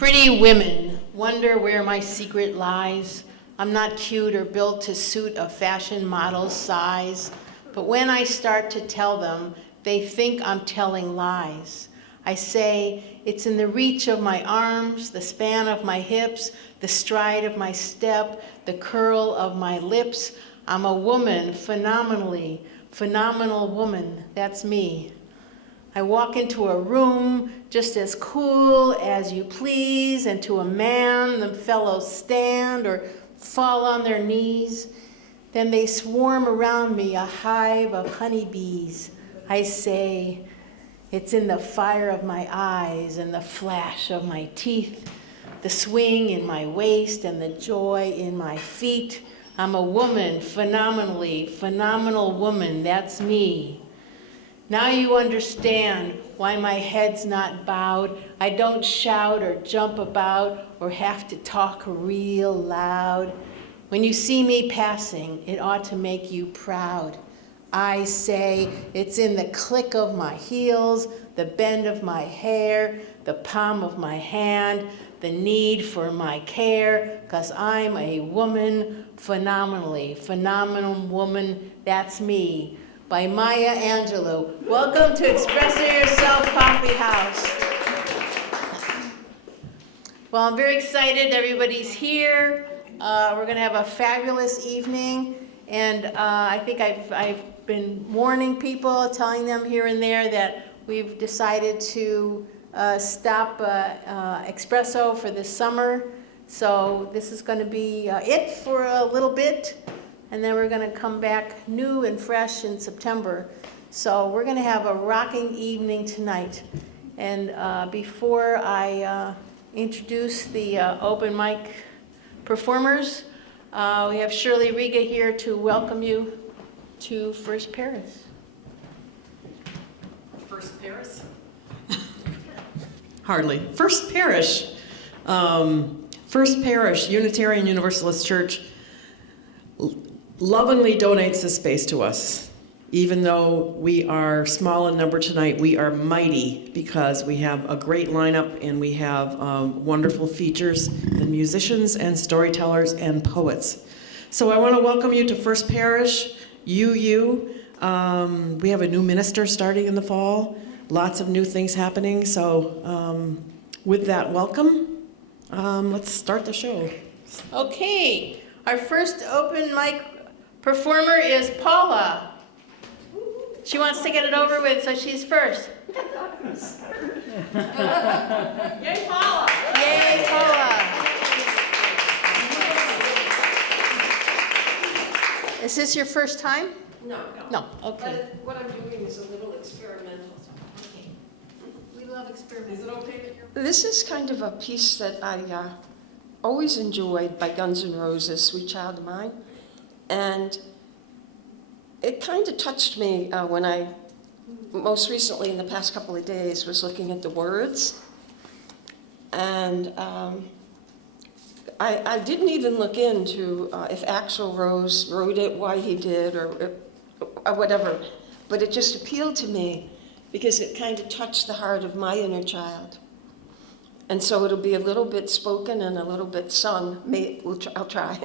Pretty women wonder where my secret lies. I'm not cute or built to suit a fashion model's size, but when I start to tell them, they think I'm telling lies. I say, it's in the reach of my arms, the span of my hips, the stride of my step, the curl of my lips. I'm a woman, phenomenally, phenomenal woman, that's me. I walk into a room just as cool as you please, and to a man, the fellows stand or fall on their knees. Then they swarm around me, a hive of honeybees. I say, it's in the fire of my eyes and the flash of my teeth, the swing in my waist and the joy in my feet. I'm a woman, phenomenally, phenomenal woman, that's me. Now you understand why my head's not bowed. I don't shout or jump about or have to talk real loud. When you see me passing, it ought to make you proud. I say it's in the click of my heels, the bend of my hair, the palm of my hand, the need for my care, 'cause I'm a woman, phenomenally, phenomenal woman, that's me. By Maya Angelou. Welcome to Expresso Yourself Coffeehouse. Well, I'm very excited everybody's here. We're gonna have a fabulous evening, and I think I've been warning people, telling them here and there that we've decided to stop Expresso for this summer. So this is gonna be it for a little bit. And then we're going to come back new and fresh in September. So we're going to have a rocking evening tonight. And before I introduce the open mic performers, we have Shirley Riga here to welcome you to First Paris. First Paris? Hardly. First Parish. First Parish, Unitarian Universalist Church, lovingly donates this space to us. Even though we are small in number tonight, we are mighty because we have a great lineup and we have wonderful features and musicians and storytellers and poets. So I want to welcome you to First Parish, UU. We have a new minister starting in the fall. Lots of new things happening. So with that, welcome. Let's start the show. Okay, our first open mic performer is Paula. She wants to get it over with, so she's first. Yay, Paula! Yay, Paula! Is this your first time? No. No, okay. But what I'm doing is a little experimental. Okay. We love experiments. Is it okay that you're... This is kind of a piece that I always enjoyed by Guns N' Roses, Sweet Child of Mine. And it kind of touched me when I, most recently in the past couple of days, was looking at the words. And I didn't even look into if Axl Rose wrote it, why he did, or whatever. But it just appealed to me because it kind of touched the heart of my inner child. And so it'll be a little bit spoken and a little bit sung. I'll try.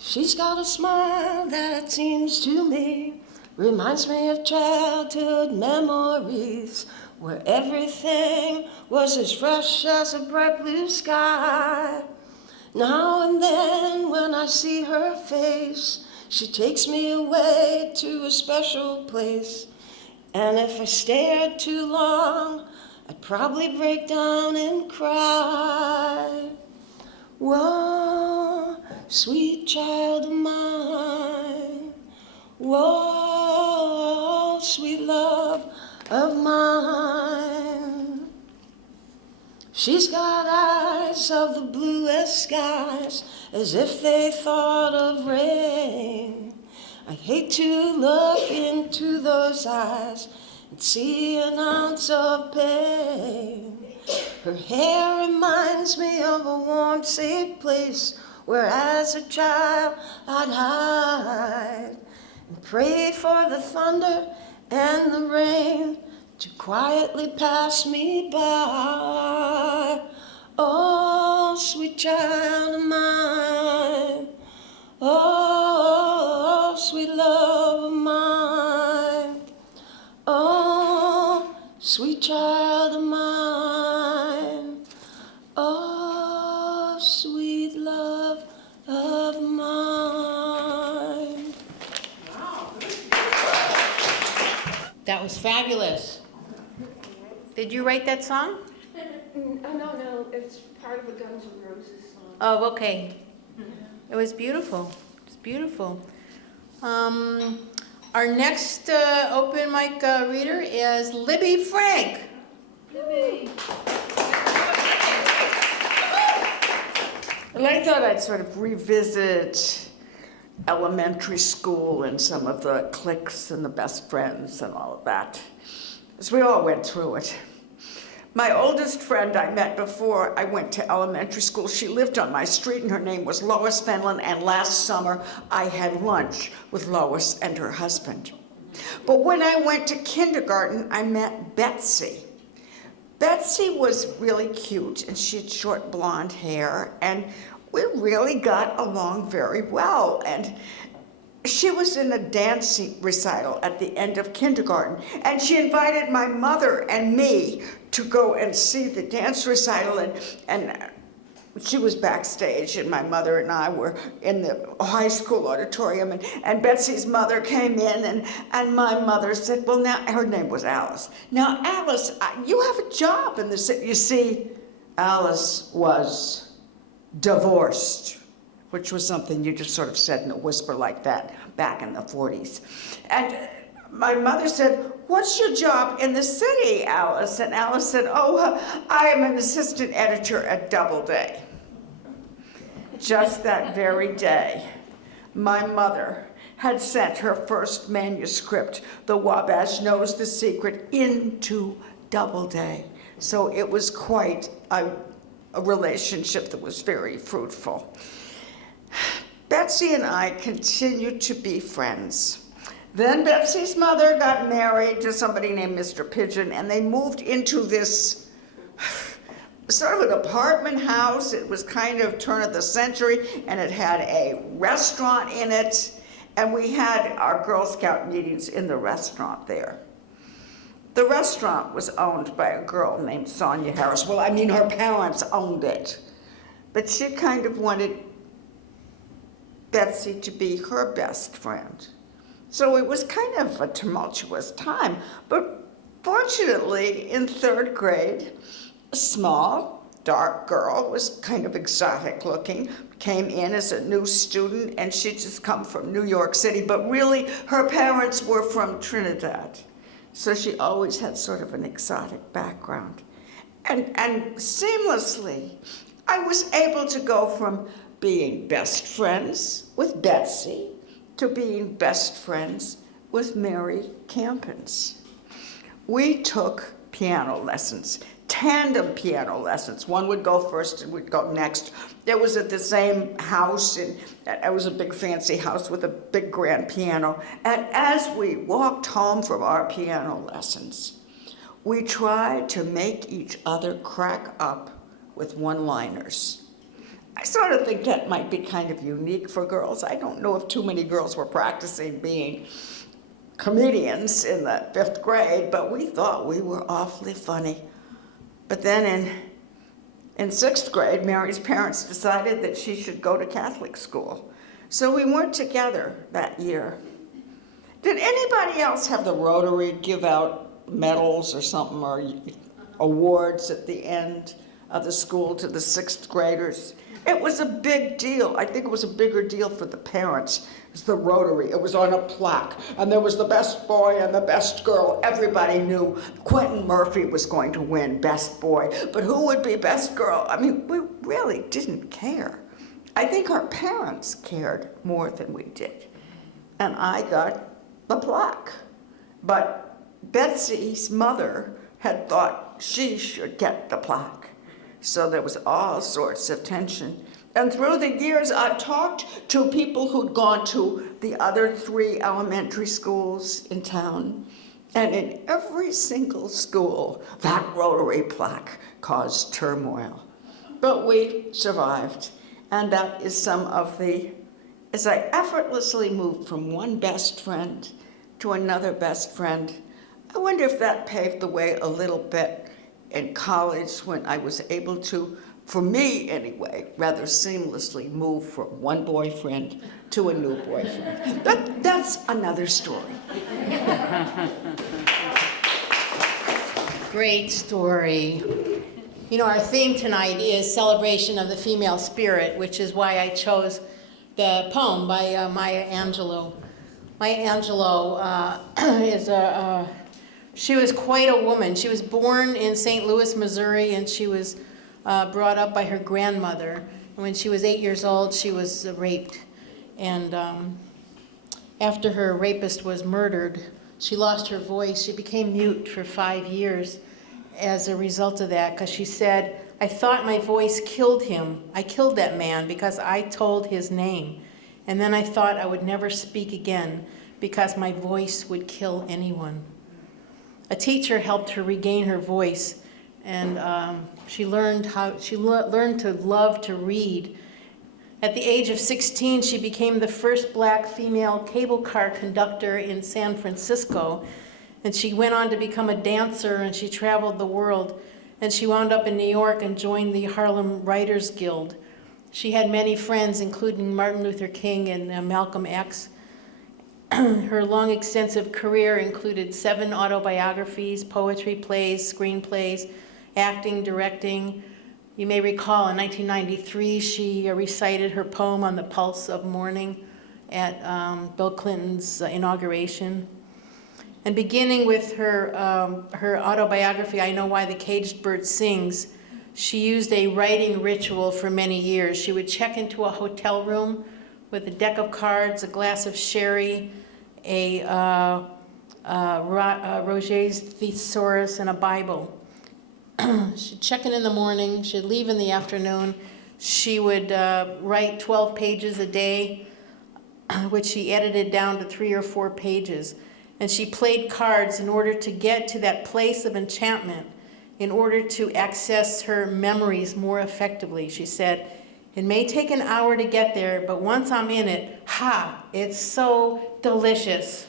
She's got a smile that it seems to me reminds me of childhood memories where everything was as fresh as a bright blue sky. Now and then when I see her face, she takes me away to a special place. And if I stared too long, I'd probably break down and cry. Whoa, sweet child of mine. Whoa, sweet love of mine. She's got eyes of the bluest skies, as if they thought of rain. I hate to look into those eyes and see an ounce of pain. Her hair reminds me of a warm, safe place where as a child I'd hide and pray for the thunder and the rain to quietly pass me by. Oh, sweet child of mine. Oh, sweet love of mine. Oh, sweet child of mine. Oh, sweet love of mine. That was fabulous. Did you write that song? Oh, no, it's part of a Guns N' Roses song. Oh, okay. It was beautiful. It's beautiful. Our next open mic reader is Libby Frank. Libby. And I thought I'd sort of revisit elementary school and some of the cliques and the best friends and all of that, as we all went through it. My oldest friend I met before I went to elementary school, she lived on my street and her name was Lois Fenlon, and last summer I had lunch with Lois and her husband. But when I went to kindergarten, I met Betsy. Betsy was really cute and she had short blonde hair and we really got along very well. And she was in a dance recital at the end of kindergarten, and she invited my mother and me to go and see the dance recital, and she was backstage, and my mother and I were in the high school auditorium, and Betsy's mother came in, and my mother said, well, now, her name was Alice. Now, Alice, you have a job in the city. You see, Alice was divorced, which was something you just sort of said in a whisper like that back in the 40s. And my mother said, what's your job in the city, Alice? And Alice said, oh, I am an assistant editor at Doubleday. Just that very day, my mother had sent her first manuscript, The Wabash Knows the Secret, into Doubleday. So it was quite a relationship that was very fruitful. Betsy and I continued to be friends. Then Betsy's mother got married to somebody named Mr. Pigeon, and they moved into this sort of an apartment house. It was kind of turn of the century, and it had a restaurant in it, and we had our Girl Scout meetings in the restaurant there. The restaurant was owned by a girl named Sonia Harris. Well, I mean, her parents owned it, but she kind of wanted Betsy to be her best friend. So it was kind of a tumultuous time, but fortunately in third grade, a small, dark girl was kind of exotic looking, came in as a new student, and she'd just come from New York City, but really her parents were from Trinidad. So she always had sort of an exotic background. And seamlessly, I was able to go from being best friends with Betsy to being best friends with Mary Campins. We took piano lessons, tandem piano lessons. One would go first and we'd go next. It was at the same house, and it was a big fancy house with a big grand piano. And as we walked home from our piano lessons, we tried to make each other crack up with one-liners. I sort of think that might be kind of unique for girls. I don't know if too many girls were practicing being comedians in the 5th grade, but we thought we were awfully funny. But then in 6th grade, Mary's parents decided that she should go to Catholic school. So we weren't together that year. Did anybody else have the Rotary give out medals or something, or awards at the end of the school to the 6th graders? It was a big deal. I think it was a bigger deal for the parents. It was the Rotary. It was on a plaque. And there was the best boy and the best girl. Everybody knew Quentin Murphy was going to win best boy. But who would be best girl? I mean, we really didn't care. I think our parents cared more than we did. And I got the plaque. But Betsy's mother had thought she should get the plaque. So there was all sorts of tension. And through the years, I've talked to people who'd gone to the other 3 elementary schools in town. And in every single school, that Rotary plaque caused turmoil. But we survived. And that is some of the, as I effortlessly moved from one best friend to another best friend, I wonder if that paved the way a little bit in college when I was able to, for me anyway, rather seamlessly move from one boyfriend to a new boyfriend. That's another story. Great story. You know, our theme tonight is celebration of the female spirit, which is why I chose the poem by Maya Angelou. Maya Angelou she was quite a woman. She was born in St. Louis, Missouri, and she was brought up by her grandmother. When she was 8 years old, she was raped. And after her rapist was murdered, she lost her voice. She became mute for 5 years as a result of that, because she said, I thought my voice killed him. I killed that man because I told his name. And then I thought I would never speak again because my voice would kill anyone. A teacher helped her regain her voice, and she learned to love to read. At the age of 16, she became the first black female cable car conductor in San Francisco, and she went on to become a dancer, and she traveled the world, and she wound up in New York and joined the Harlem Writers Guild. She had many friends, including Martin Luther King and Malcolm X. Her long, extensive career included 7 autobiographies, poetry, plays, screenplays, acting, directing. You may recall in 1993, she recited her poem on the pulse of morning at Bill Clinton's inauguration. And beginning with her autobiography, I Know Why the Caged Bird Sings, she used a writing ritual for many years. She would check into a hotel room with a deck of cards, a glass of sherry, a Roget's Thesaurus, and a Bible. She'd check in the morning, she'd leave in the afternoon. She would write 12 pages a day, which she edited down to 3 or 4 pages. And she played cards in order to get to that place of enchantment, in order to access her memories more effectively. She said, it may take an hour to get there, but once I'm in it, it's so delicious.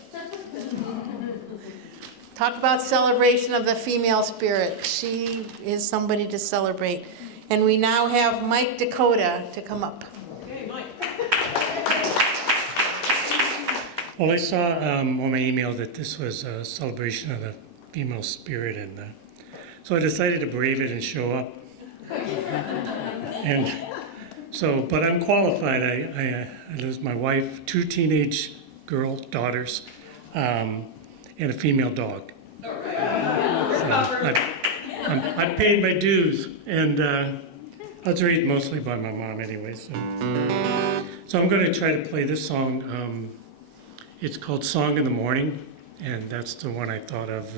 Talk about celebration of the female spirit. She is somebody to celebrate. And we now have Mike Dakota to come up. Okay, Mike. Well, I saw on my email that this was a celebration of the female spirit, and so I decided to brave it and show up. And so, but I'm qualified. I lose my wife, 2 teenage daughters, and a female dog. So I paid my dues, and I was raised mostly by my mom anyway. So I'm going to try to play this song. It's called Song in the Morning, and that's the one I thought of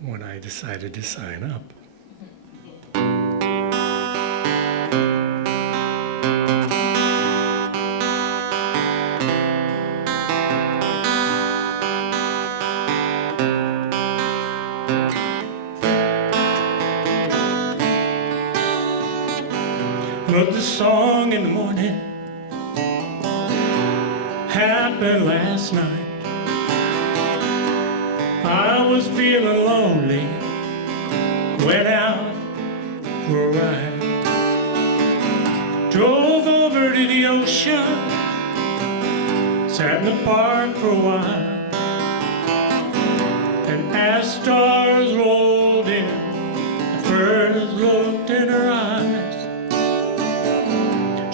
when I decided to sign up. Wrote the song in the morning, happened last night. I was feeling lonely, went out for a ride. Drove over to the ocean, sat in the park for a while. And as stars rolled in, I first looked in her eyes.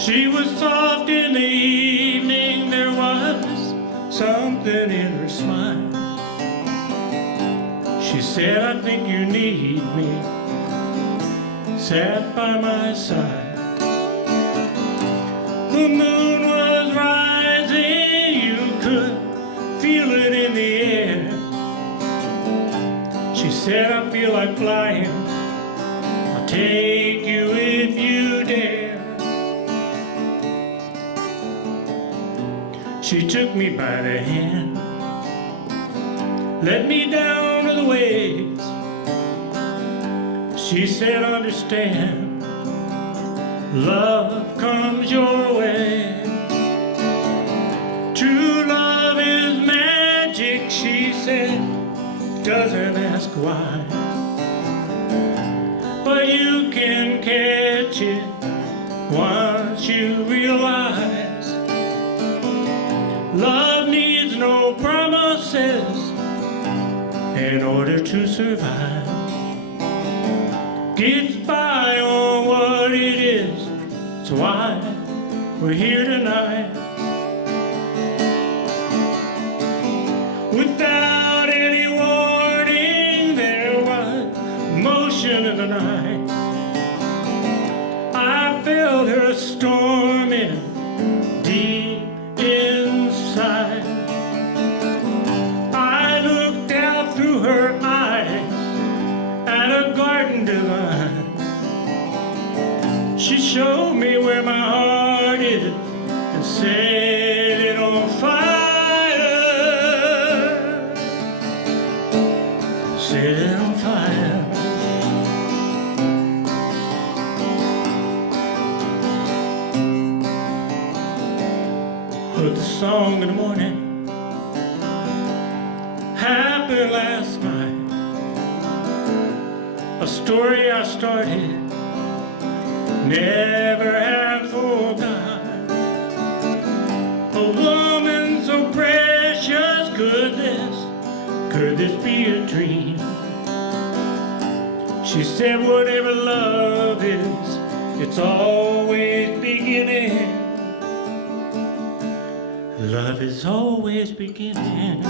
She was soft in the evening, there was something in her smile. She said, I think you need me, sat by my side. The moon was rising, you could feel it in the air. She said, I feel like flying, I'll take you if you dare. She took me by the hand, let me down to the ways. She said, understand, love comes your way. True love is magic, she said, doesn't ask why. But you can catch it once you realize love needs no promises in order to survive. Gets by on what it is, that's why we're here tonight. Without any warning, there was motion in the night. I felt her storming deep inside. I looked out through her eyes at a garden divine. She showed me where my heart is and set it on fire. Set it on fire. Heard the song in the morning, happened last night. A story I started, never have forgotten. A woman so precious, could this be a dream? She said, whatever love is, it's always beginning. Love is always beginning.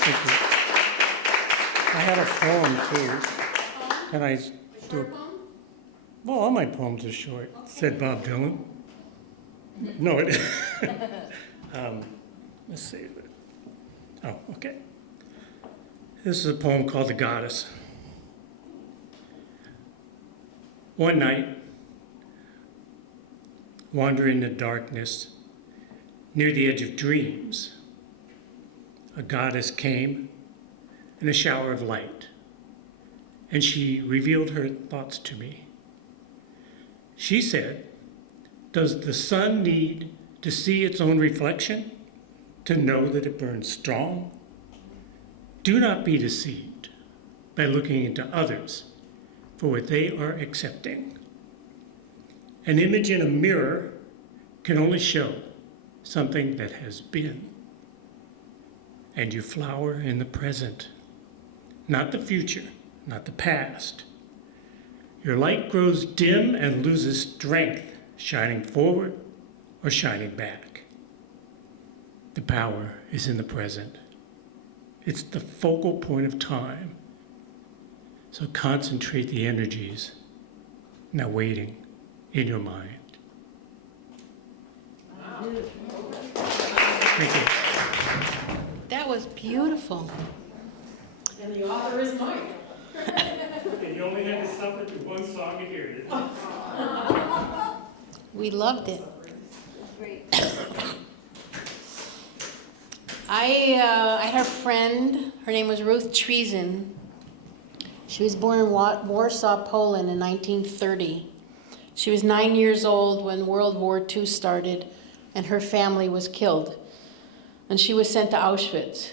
Thank you. I had a poem too. Can I do it? Well, all my poems are short, said Bob Dylan. No, it. Let's see. Oh, okay. This is a poem called The Goddess. One night, wandering in the darkness near the edge of dreams, a goddess came in a shower of light, and she revealed her thoughts to me. She said, does the sun need to see its own reflection to know that it burns strong? Do not be deceived by looking into others for what they are accepting. An image in a mirror can only show something that has been. And you flower in the present, not the future, not the past. Your light grows dim and loses strength, shining forward or shining back. The power is in the present. It's the focal point of time. So concentrate the energies now waiting in your mind. Thank you. That was beautiful. And the author is Mike. You only had to suffer through one song to hear it. We loved it. Great. I had a friend, her name was Ruth Treason. She was born in Warsaw, Poland in 1930. She was 9 years old when World War II started and her family was killed. And she was sent to Auschwitz.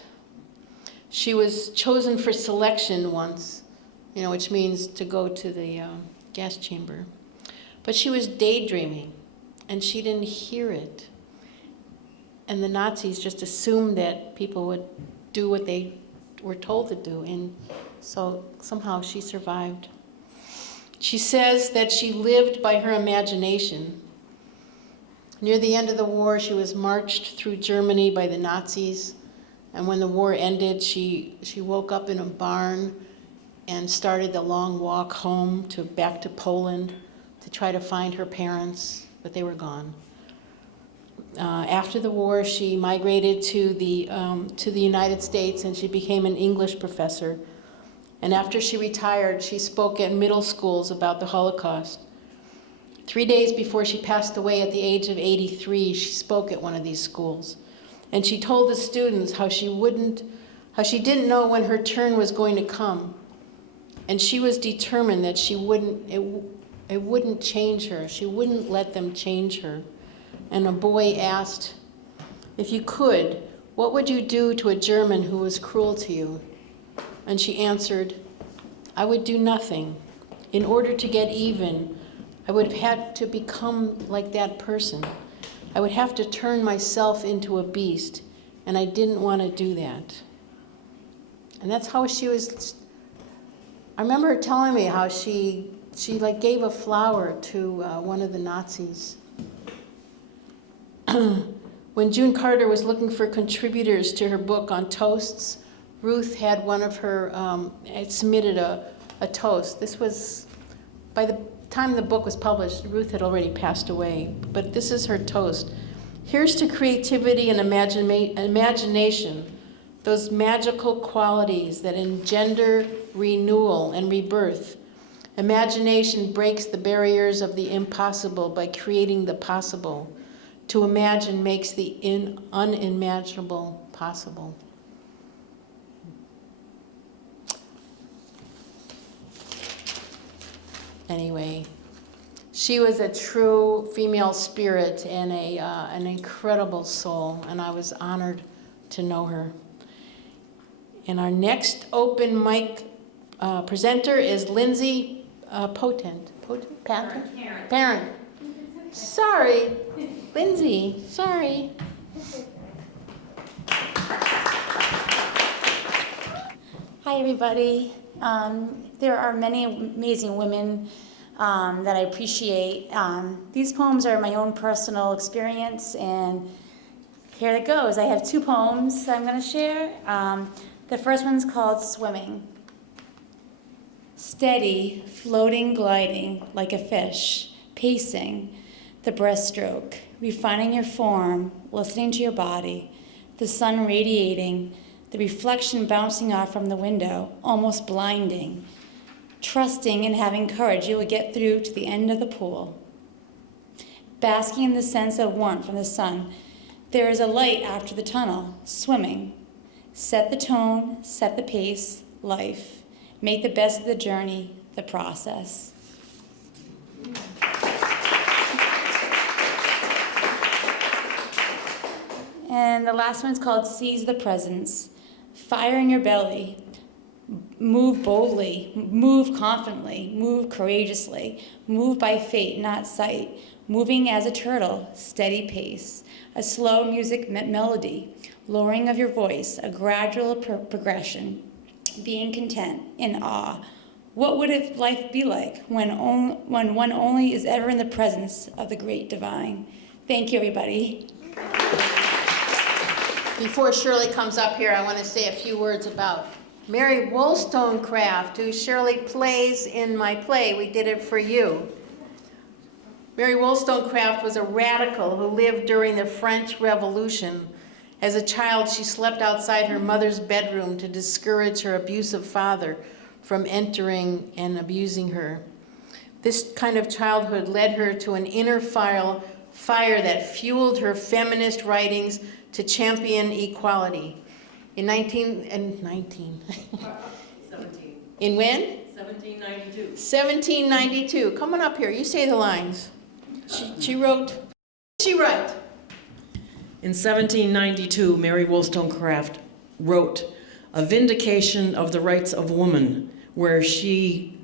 She was chosen for selection once, which means to go to the gas chamber. But she was daydreaming and she didn't hear it. And the Nazis just assumed that people would do what they were told to do. And so somehow she survived. She says that she lived by her imagination. Near the end of the war, she was marched through Germany by the Nazis. And when the war ended, she woke up in a barn and started the long walk home back to Poland to try to find her parents, but they were gone. After the war, she migrated to the United States and she became an English professor. And after she retired, she spoke at middle schools about the Holocaust. 3 days before she passed away at the age of 83, she spoke at one of these schools. And she told the students how she didn't know when her turn was going to come. And she was determined that it wouldn't change her. She wouldn't let them change her. And a boy asked, "If you could, what would you do to a German who was cruel to you?" And she answered, "I would do nothing. In order to get even, I would have had to become like that person. I would have to turn myself into a beast, and I didn't want to do that." And that's how she was. I remember her telling me how she like gave a flower to one of the Nazis. When June Carter was looking for contributors to her book on toasts, Ruth had one of her had submitted a toast. This was, by the time the book was published, Ruth had already passed away, but this is her toast. "Here's to creativity and imagination, those magical qualities that engender renewal and rebirth. Imagination breaks the barriers of the impossible by creating the possible. To imagine makes the unimaginable possible." Anyway, she was a true female spirit and an incredible soul, and I was honored to know her. And our next open mic presenter is Lindsay Parent. Sorry, Lindsay, sorry. Hi, everybody. There are many amazing women that I appreciate. These poems are my own personal experience, and here it goes. I have 2 poems that I'm going to share. The first one's called Swimming. Steady, floating, gliding like a fish, pacing the breaststroke, refining your form, listening to your body, the sun radiating, the reflection bouncing off from the window, almost blinding, trusting and having courage you will get through to the end of the pool. Basking in the sense of warmth from the sun, there is a light after the tunnel, swimming. Set the tone, set the pace, life. Make the best of the journey, the process. And the last one's called Seize the Presence. Fire in your belly. Move boldly, move confidently, move courageously, move by fate, not sight, moving as a turtle, steady pace, a slow music melody, lowering of your voice, a gradual progression, being content, in awe. What would life be like when one only is ever in the presence of the great divine? Thank you, everybody. Before Shirley comes up here, I want to say a few words about Mary Wollstonecraft, who Shirley plays in my play, We Did It For You. Mary Wollstonecraft was a radical who lived during the French Revolution. As a child, she slept outside her mother's bedroom to discourage her abusive father from entering and abusing her. This kind of childhood led her to an inner fire that fueled her feminist writings to champion equality. In 17. In when? 1792. 1792. Come on up here. You say the lines. She wrote. She wrote. In 1792, Mary Wollstonecraft wrote A Vindication of the Rights of Woman, where she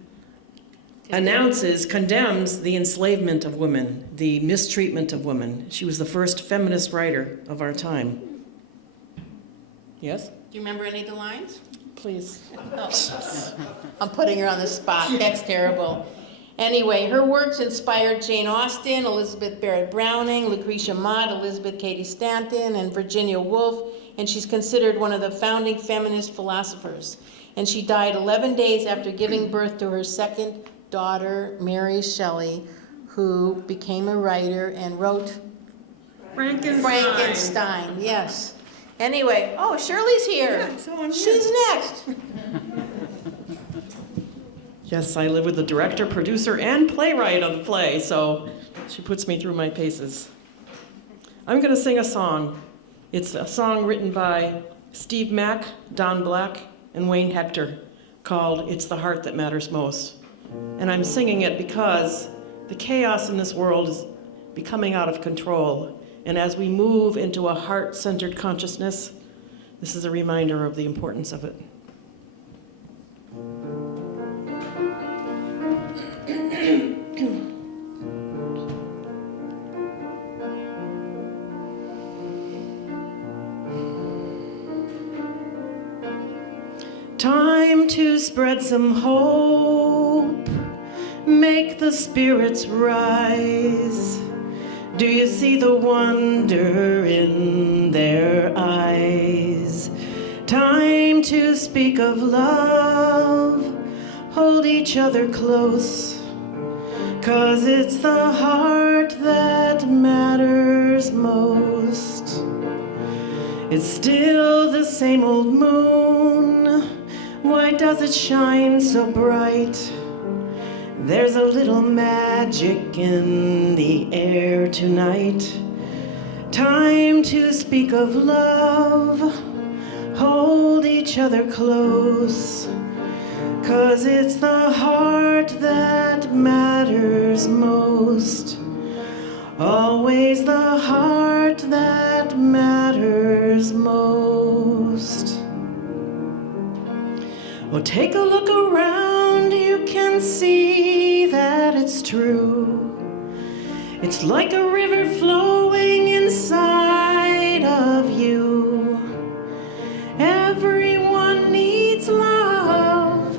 condemns the enslavement of women, the mistreatment of women. She was the first feminist writer of our time. Yes? Do you remember any of the lines? Please. Oh. I'm putting her on the spot. That's terrible. Anyway, her works inspired Jane Austen, Elizabeth Barrett Browning, Lucretia Mott, Elizabeth Cady Stanton, and Virginia Woolf, and she's considered one of the founding feminist philosophers. And she died 11 days after giving birth to her second daughter, Mary Shelley, who became a writer and wrote Frankenstein, yes. Anyway, oh, Shirley's here. Yeah, so I'm here. She's next. Yes, I live with the director, producer, and playwright of the play, so she puts me through my paces. I'm going to sing a song. It's a song written by Steve Mack, Don Black, and Wayne Hector called It's the Heart That Matters Most. And I'm singing it because the chaos in this world is becoming out of control. And as we move into a heart-centered consciousness, this is a reminder of the importance of it. Time to spread some hope, make the spirits rise. Do you see the wonder in their eyes? Time to speak of love, hold each other close, 'cause it's the heart that matters most. It's still the same old moon, why does it shine so bright? There's a little magic in the air tonight. Time to speak of love, hold each other close, 'cause it's the heart that matters most. Always the heart that matters most. Well, take a look around, you can see that it's true. It's like a river flowing inside of you. Everyone needs love,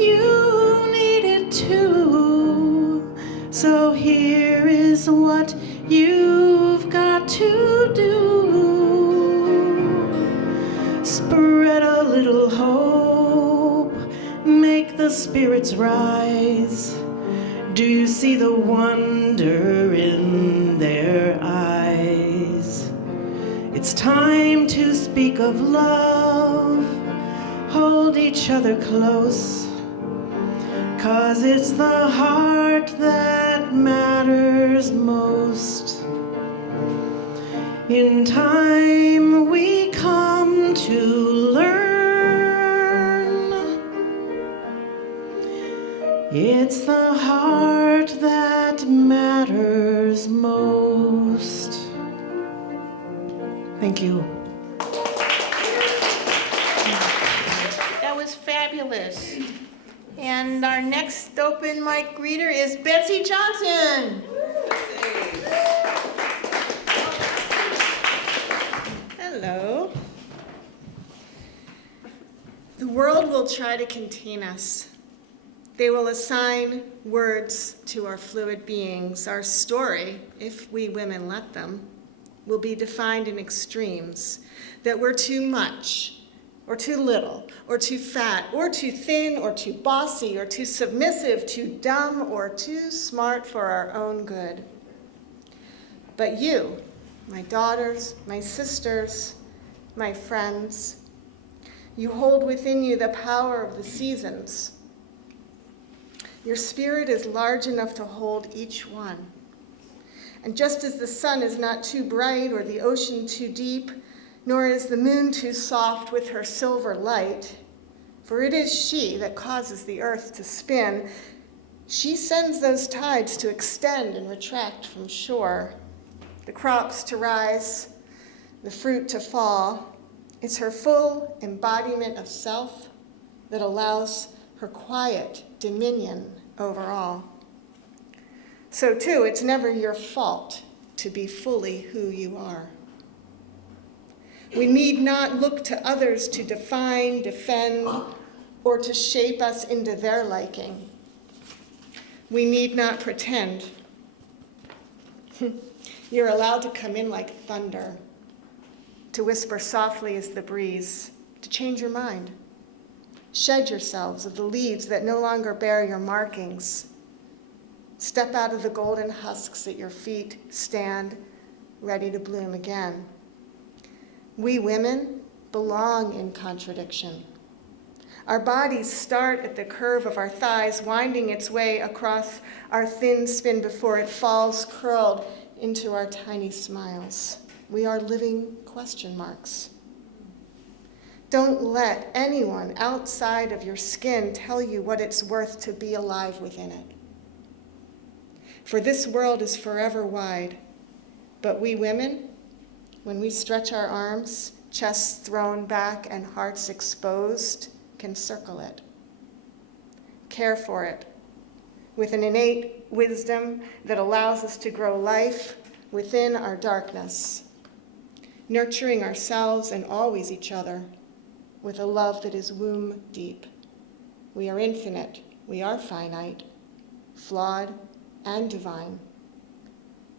you need it too. So here is what you've got to do. Spread a little hope, make the spirits rise. Do you see the wonder in their eyes? It's time to speak of love, hold each other close, 'cause it's the heart that matters most. In time we come to learn, it's the heart that matters most. Thank you. That was fabulous. And our next open mic greeter is Betsy Johnson. Hello. The world will try to contain us. They will assign words to our fluid beings. Our story, if we women let them, will be defined in extremes, that we're too much, or too little, or too fat, or too thin, or too bossy, or too submissive, too dumb, or too smart for our own good. But you, my daughters, my sisters, my friends, you hold within you the power of the seasons. Your spirit is large enough to hold each one. And just as the sun is not too bright or the ocean too deep, nor is the moon too soft with her silver light, for it is she that causes the earth to spin, she sends those tides to extend and retract from shore, the crops to rise, the fruit to fall. It's her full embodiment of self that allows her quiet dominion over all. So too, it's never your fault to be fully who you are. We need not look to others to define, defend, or to shape us into their liking. We need not pretend. You're allowed to come in like thunder, to whisper softly as the breeze, to change your mind. Shed yourselves of the leaves that no longer bear your markings. Step out of the golden husks at your feet, stand ready to bloom again. We women belong in contradiction. Our bodies start at the curve of our thighs, winding its way across our thin spin before it falls curled into our tiny smiles. We are living question marks. Don't let anyone outside of your skin tell you what it's worth to be alive within it. For this world is forever wide, but we women, when we stretch our arms, chests thrown back and hearts exposed, can circle it. Care for it with an innate wisdom that allows us to grow life within our darkness, nurturing ourselves and always each other with a love that is womb deep. We are infinite, we are finite, flawed and divine.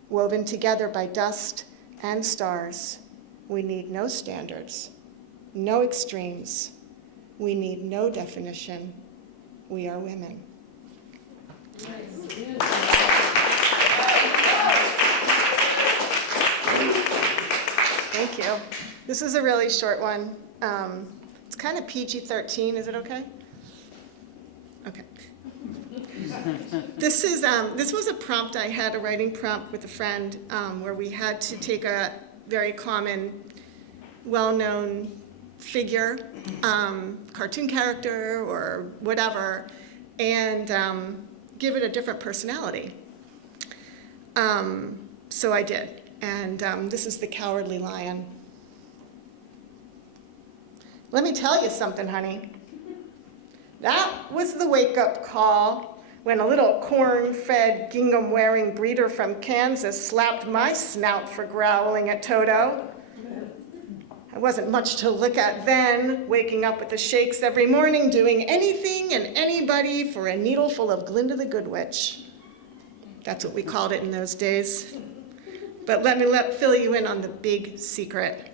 Woven together by dust and stars, we need no standards, no extremes. We need no definition. We are women. Thank you. This is a really short one. It's kind of PG-13. Is it okay? Okay. This was a prompt I had, a writing prompt with a friend, where we had to take a very common, well-known figure, cartoon character or whatever, and give it a different personality. So I did, and this is the Cowardly Lion. Let me tell you something, honey. That was the wake-up call when a little corn-fed, gingham-wearing breeder from Kansas slapped my snout for growling at Toto. I wasn't much to look at then, waking up with the shakes every morning, doing anything and anybody for a needleful of Glinda the Good Witch. That's what we called it in those days. But let me fill you in on the big secret.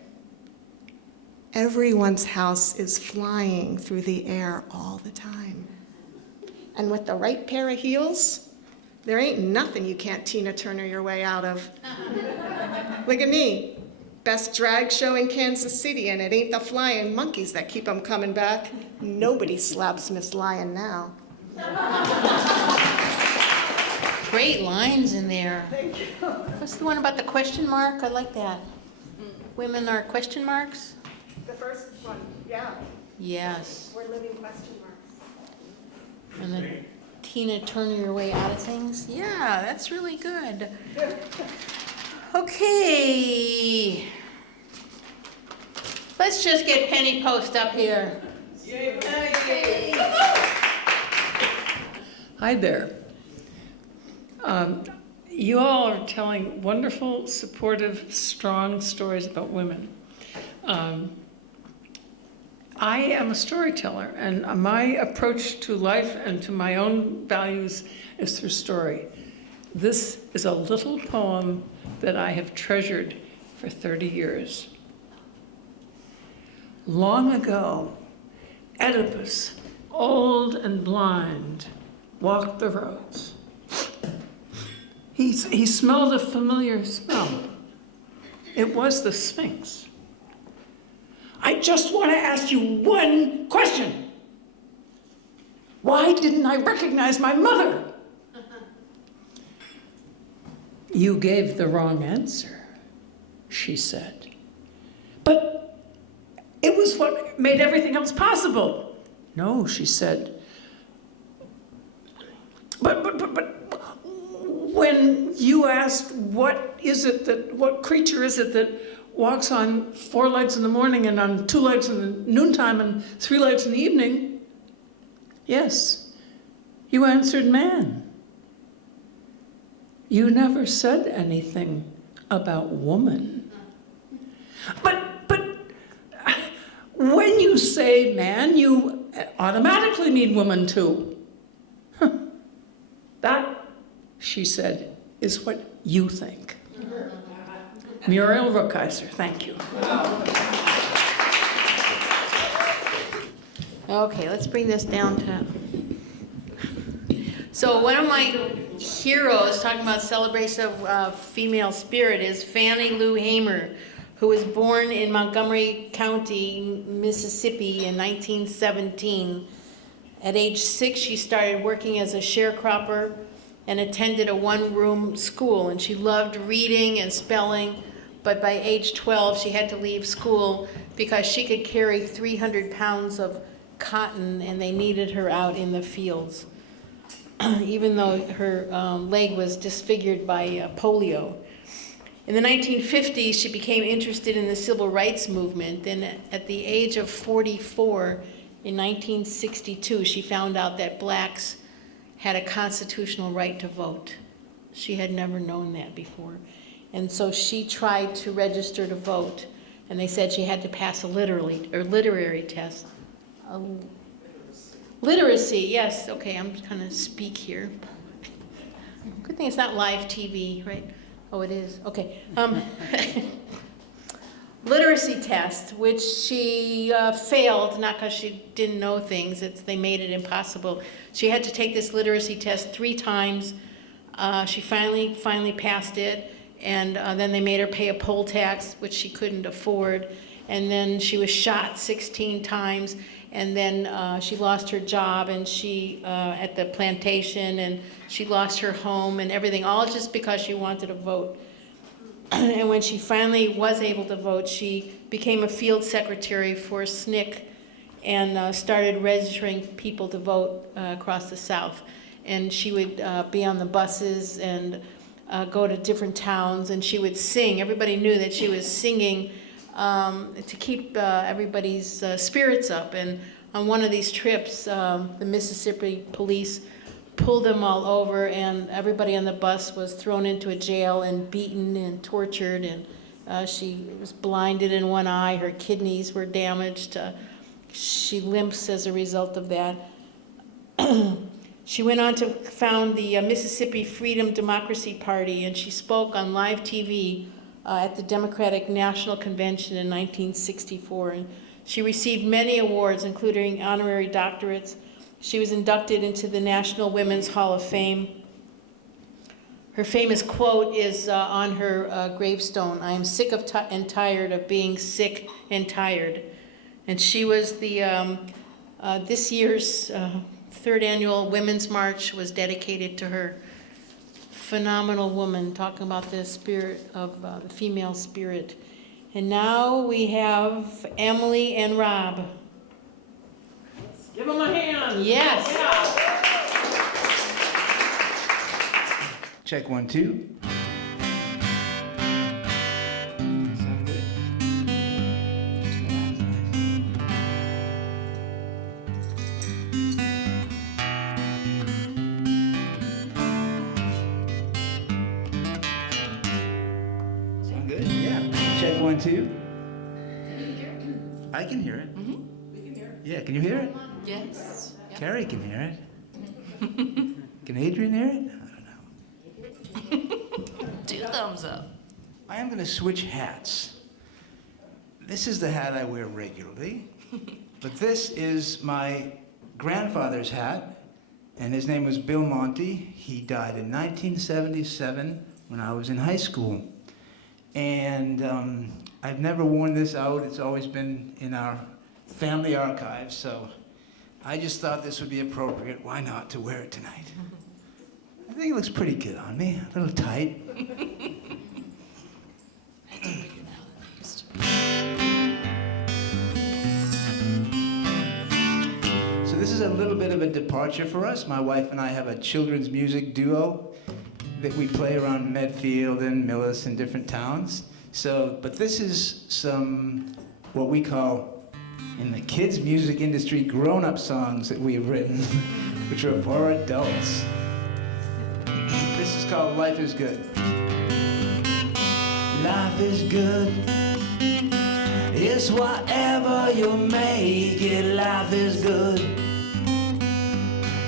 Everyone's house is flying through the air all the time. And with the right pair of heels, there ain't nothing you can't Tina Turner your way out of. Look at me. Best drag show in Kansas City, and it ain't the flying monkeys that keep them coming back. Nobody slaps Miss Lion now. Great lines in there. Thank you. What's the one about the question mark? I like that. Women are question marks? The first one, yeah. Yes. We're living question marks. And then Tina Turner your way out of things? Yeah, that's really good. Okay. Let's just get Penny Post up here. Hi there. You all are telling wonderful, supportive, strong stories about women. I am a storyteller, and my approach to life and to my own values is through story. This is a little poem that I have treasured for 30 years. Long ago, Oedipus, old and blind, walked the roads. He smelled a familiar smell. It was the Sphinx. I just want to ask you one question. Why didn't I recognize my mother? You gave the wrong answer, she said. But it was what made everything else possible. No, she said. But when you asked what creature is it that walks on 4 legs in the morning and on 2 legs in the noontime and 3 legs in the evening, yes, you answered man. You never said anything about woman. But when you say man, you automatically mean woman too. That, she said, is what you think. Muriel Rookheiser, thank you. Okay, let's bring this down to... So one of my heroes, talking about celebration of female spirit, is Fannie Lou Hamer, who was born in Montgomery County, Mississippi in 1917. At age 6, she started working as a sharecropper and attended a one-room school, and she loved reading and spelling, but by age 12, she had to leave school because she could carry 300 pounds of cotton, and they needed her out in the fields, even though her leg was disfigured by polio. In the 1950s, she became interested in the civil rights movement, and at the age of 44, in 1962, she found out that blacks had a constitutional right to vote. She had never known that before. And so she tried to register to vote, and they said she had to pass a literary test. Literacy, yes, okay, I'm kind of speak here. Good thing it's not live TV, right? Oh, it is, okay. Literacy test, which she failed, not because she didn't know things, they made it impossible. She had to take this literacy test 3 times. She finally passed it, and then they made her pay a poll tax, which she couldn't afford, and then she was shot 16 times, and then she lost her job, and she at the plantation, and she lost her home and everything, all just because she wanted to vote. And when she finally was able to vote, she became a field secretary for SNCC and started registering people to vote across the South. And she would be on the buses and go to different towns, and she would sing. Everybody knew that she was singing to keep everybody's spirits up. And on one of these trips, the Mississippi police pulled them all over, and everybody on the bus was thrown into a jail and beaten and tortured, and she was blinded in one eye, her kidneys were damaged, she limps as a result of that. She went on to found the Mississippi Freedom Democracy Party, and she spoke on live TV at the Democratic National Convention in 1964, and she received many awards, including honorary doctorates. She was inducted into the National Women's Hall of Fame. Her famous quote is on her gravestone, "I am sick of and tired of being sick and tired." And she was the, this year's 3rd annual Women's March was dedicated to her. Phenomenal woman, talking about the spirit of the female spirit. And now we have Emily and Rob. Give them a hand. Yes. Check 1, 2. Sound good? Sound good? Yeah. Check 1, 2. Can you hear it? I can hear it. Mm-hmm. We can hear it. Yeah, can you hear it? Yes. Carrie can hear it. Can Adrian hear it? I don't know. 2 thumbs up. I am going to switch hats. This is the hat I wear regularly, but this is my grandfather's hat, and his name was Bill Monty. He died in 1977 when I was in high school. And I've never worn this out. It's always been in our family archives, so I just thought this would be appropriate. Why not to wear it tonight? I think it looks pretty good on me. A little tight. So this is a little bit of a departure for us. My wife and I have a children's music duo that we play around Medfield and Millis and different towns. But this is some, what we call, in the kids' music industry, grown-up songs that we have written, which are for adults. This is called Life is Good. Life is good. It's whatever you make it. Life is good.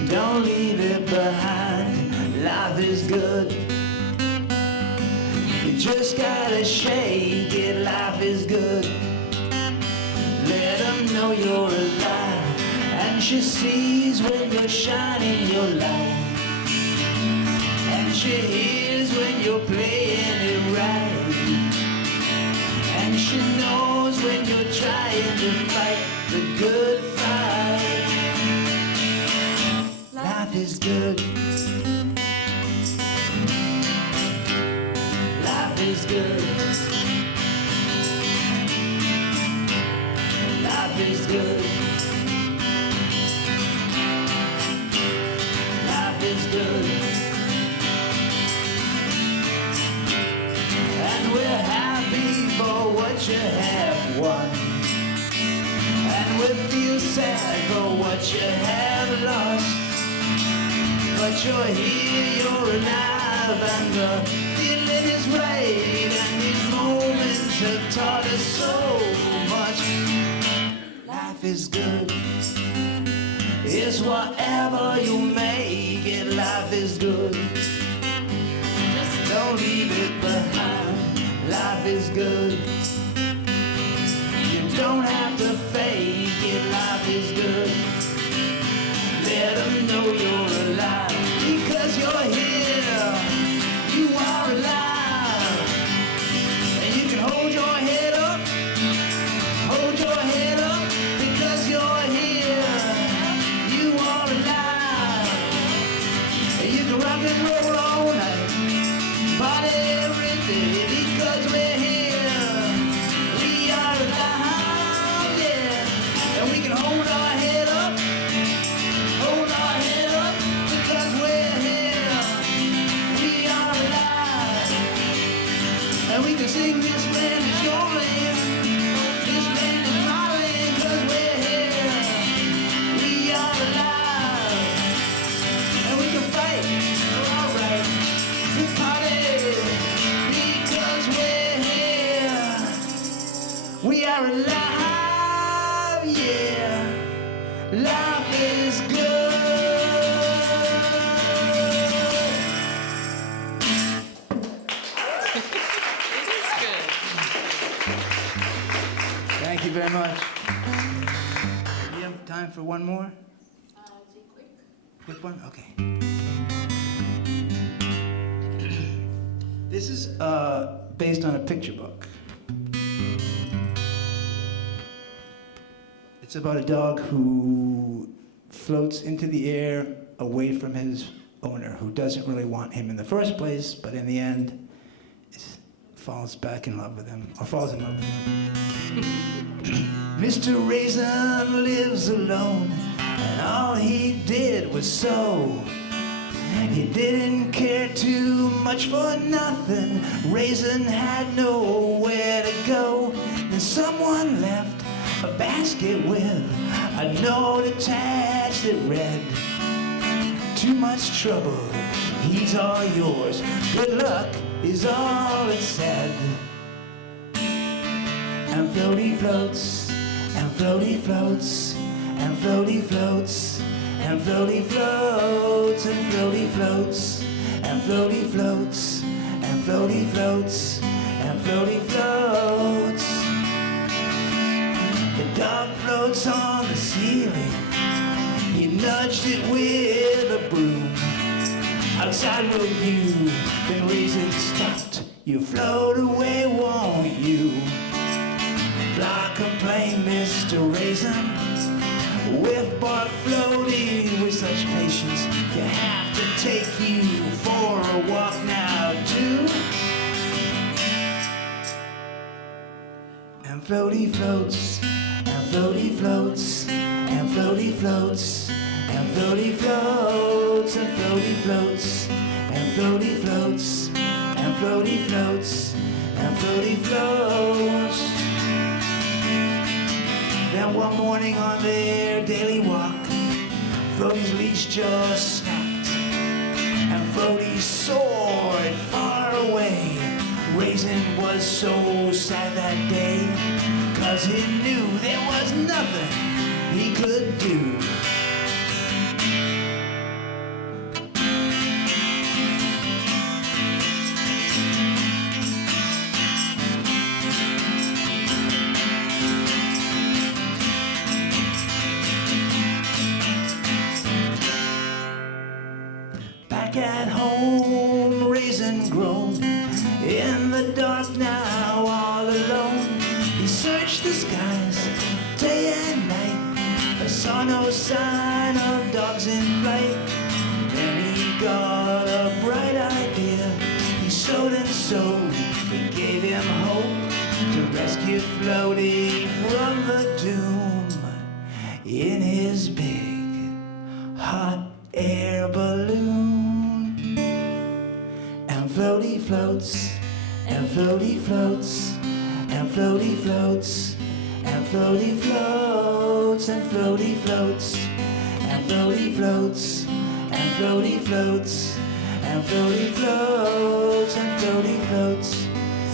Don't leave it behind. Life is good. You just gotta shake it. Life is good. Let them know you're alive, and she sees when you're shining your light, and she hears when you're playing it right, and she knows when you're trying to fight the good fight. Life is good. Life is good. Life is good. Life is good. And we're happy for what you have won. And we feel sad for what you have lost. But you're here, you're alive, and the feeling is right. And these moments have taught us so much. Life is good. It's whatever you make it. Life is good. Just don't leave it behind. Life is good. You don't have to fake it. Life is good. Let them know you're alive. Because you're here. You are alive. And you can hold your head up. Hold your head up. Because you're here. You are alive. And you can rock and roll all night. Party every day. Because we're here. We are alive, yeah. And we can hold our head up. Hold our head up. Because we're here. We are alive. And we can sing this land is your land. This land is my land. Because we're here. We are alive. And we can fight for our right to party. Because we're here. We are alive, yeah. Life is good. Thank you very much. Do you have time for one more? Quick one? Okay. This is based on a picture book. It's about a dog who floats into the air away from his owner, who doesn't really want him in the first place, but in the end falls back in love with him, or falls in love with him. Mr. Raisin lives alone, and all he did was sew. He didn't care too much for nothing. Raisin had nowhere to go. Then someone left a basket with a note attached that read, "Too much trouble, he's all yours. Good luck is all it said." And floaty floats, and floaty floats, and floaty floats, and floaty floats, and floaty floats, and floaty floats, and floaty floats, and floaty floats. The dog floats on the ceiling. He nudged it with a broom. Outside rode you, then Raisin stopped. You float away, won't you? Blah, complained Mr. Raisin. With bark floating with such patience, you have to take you for a walk now too. And floaty floats, and floaty floats, and floaty floats, and floaty floats, and floaty floats, and floaty floats, and floaty floats, and floaty floats. Then one morning on their daily walk, Floaty's leash just snapped, and Floaty soared far away. Raisin was so sad that day, 'cause he knew there was nothing he could do. Back at home, Raisin groaned in the dark now, all alone. saw no sign of dogs in flight. Then he got a bright idea. He sewed and sewed, it gave him hope to rescue Floaty from the doom in his big hot air balloon. And Floaty floats, and Floaty floats, and Floaty floats, and Floaty floats, and Floaty floats, and Floaty floats, and Floaty floats, and Floaty floats, and Floaty floats,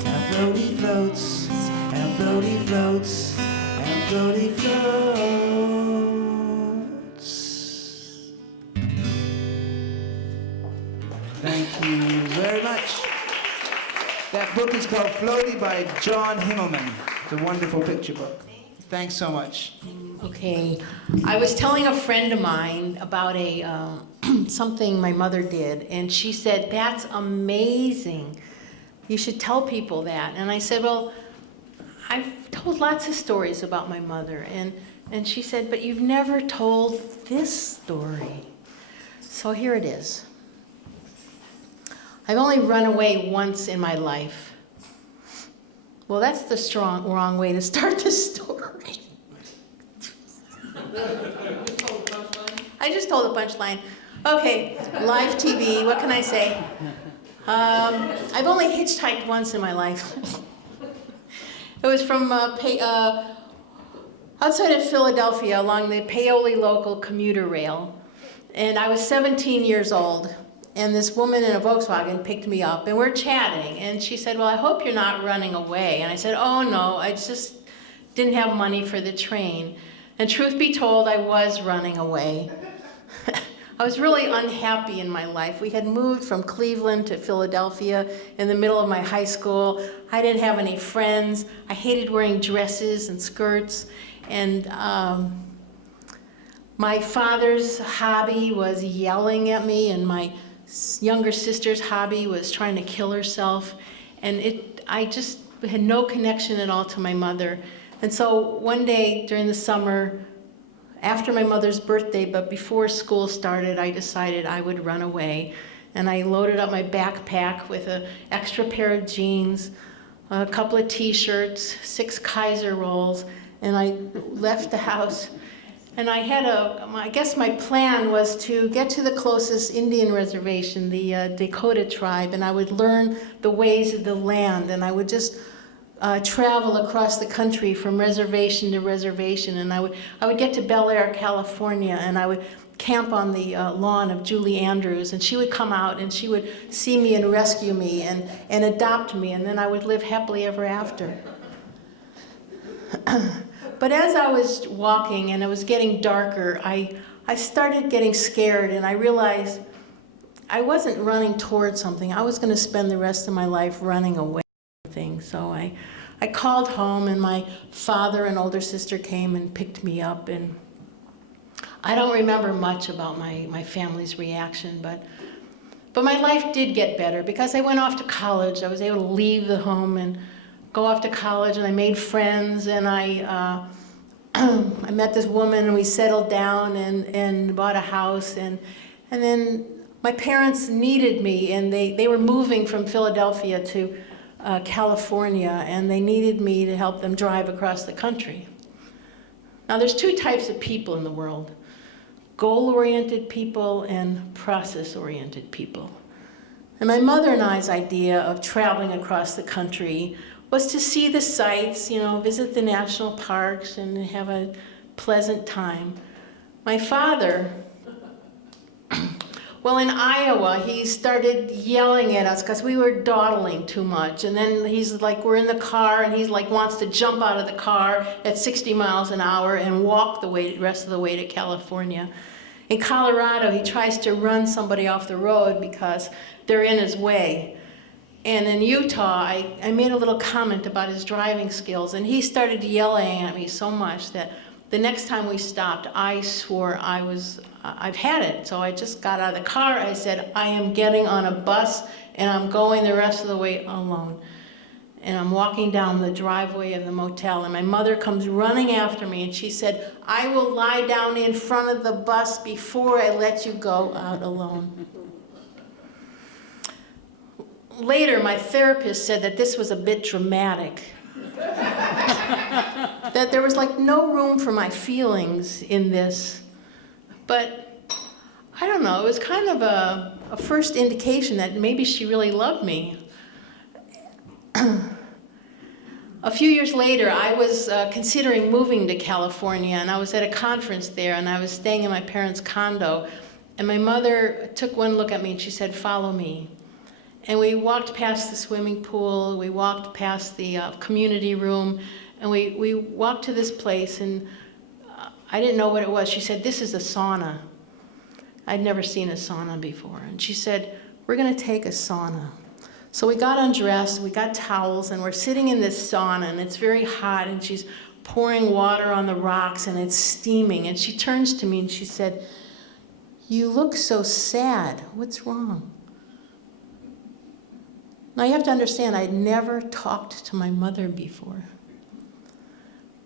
and Floaty floats, and Floaty floats, and Floaty floats. Thank you very much. That book is called Floaty by John Himmelman. It's a wonderful picture book. Thanks so much. Okay, I was telling a friend of mine about something my mother did, and she said, "That's amazing. You should tell people that." And I said, "Well, I've told lots of stories about my mother." And she said, "But you've never told this story." So here it is. I've only run away once in my life. Well, that's the wrong way to start the story. I just told the punchline. Okay, live TV, what can I say? I've only hitchhiked once in my life. It was from outside of Philadelphia along the Paoli local commuter rail. And I was 17 years old. And this woman in a Volkswagen picked me up, and we're chatting. And she said, "Well, I hope you're not running away." And I said, "Oh, no, I just didn't have money for the train." And truth be told, I was running away. I was really unhappy in my life. We had moved from Cleveland to Philadelphia in the middle of my high school. I didn't have any friends. I hated wearing dresses and skirts. And my father's hobby was yelling at me, and my younger sister's hobby was trying to kill herself. And I just had no connection at all to my mother. And so one day during the summer, after my mother's birthday, but before school started, I decided I would run away. And I loaded up my backpack with an extra pair of jeans, a couple of t-shirts, 6 Kaiser rolls, and I left the house. And I had I guess my plan was to get to the closest Indian reservation, the Dakota tribe, and I would learn the ways of the land, and I would just travel across the country from reservation to reservation, and I would get to Bel Air, California, and I would camp on the lawn of Julie Andrews, and she would come out and she would see me and rescue me and adopt me, and then I would live happily ever after. But as I was walking and it was getting darker, I started getting scared, and I realized I wasn't running towards something. I was going to spend the rest of my life running away from things. So I called home, and my father and older sister came and picked me up. And I don't remember much about my family's reaction, but my life did get better because I went off to college. I was able to leave the home and go off to college, and I made friends, and I met this woman, and we settled down and bought a house, and then my parents needed me, and they were moving from Philadelphia to California, and they needed me to help them drive across the country. Now there's 2 types of people in the world: goal-oriented people and process-oriented people. And my mother and I's idea of traveling across the country was to see the sights, visit the national parks and have a pleasant time. My father, well, in Iowa, he started yelling at us because we were dawdling too much. And then he's like, we're in the car, and he's like, wants to jump out of the car at 60 miles an hour and walk the rest of the way to California. In Colorado, he tries to run somebody off the road because they're in his way. And in Utah, I made a little comment about his driving skills, and he started yelling at me so much that the next time we stopped, I swore I've had it. So I just got out of the car. I said, I am getting on a bus, and I'm going the rest of the way alone. and I'm walking down the driveway of the motel, and my mother comes running after me, and she said, "I will lie down in front of the bus before I let you go out alone." Later, my therapist said that this was a bit dramatic. That there was like no room for my feelings in this. But I don't know, it was kind of a first indication that maybe she really loved me. A few years later, I was considering moving to California, and I was at a conference there, and I was staying in my parents' condo, and my mother took one look at me and she said, "Follow me." And we walked past the swimming pool, we walked past the community room, and we walked to this place, and I didn't know what it was. She said, "This is a sauna." I'd never seen a sauna before. And she said, "We're gonna take a sauna." So we got undressed, we got towels, and we're sitting in this sauna, and it's very hot, and she's pouring water on the rocks, and it's steaming. And she turns to me and she said, "You look so sad. What's wrong?" Now you have to understand, I'd never talked to my mother before.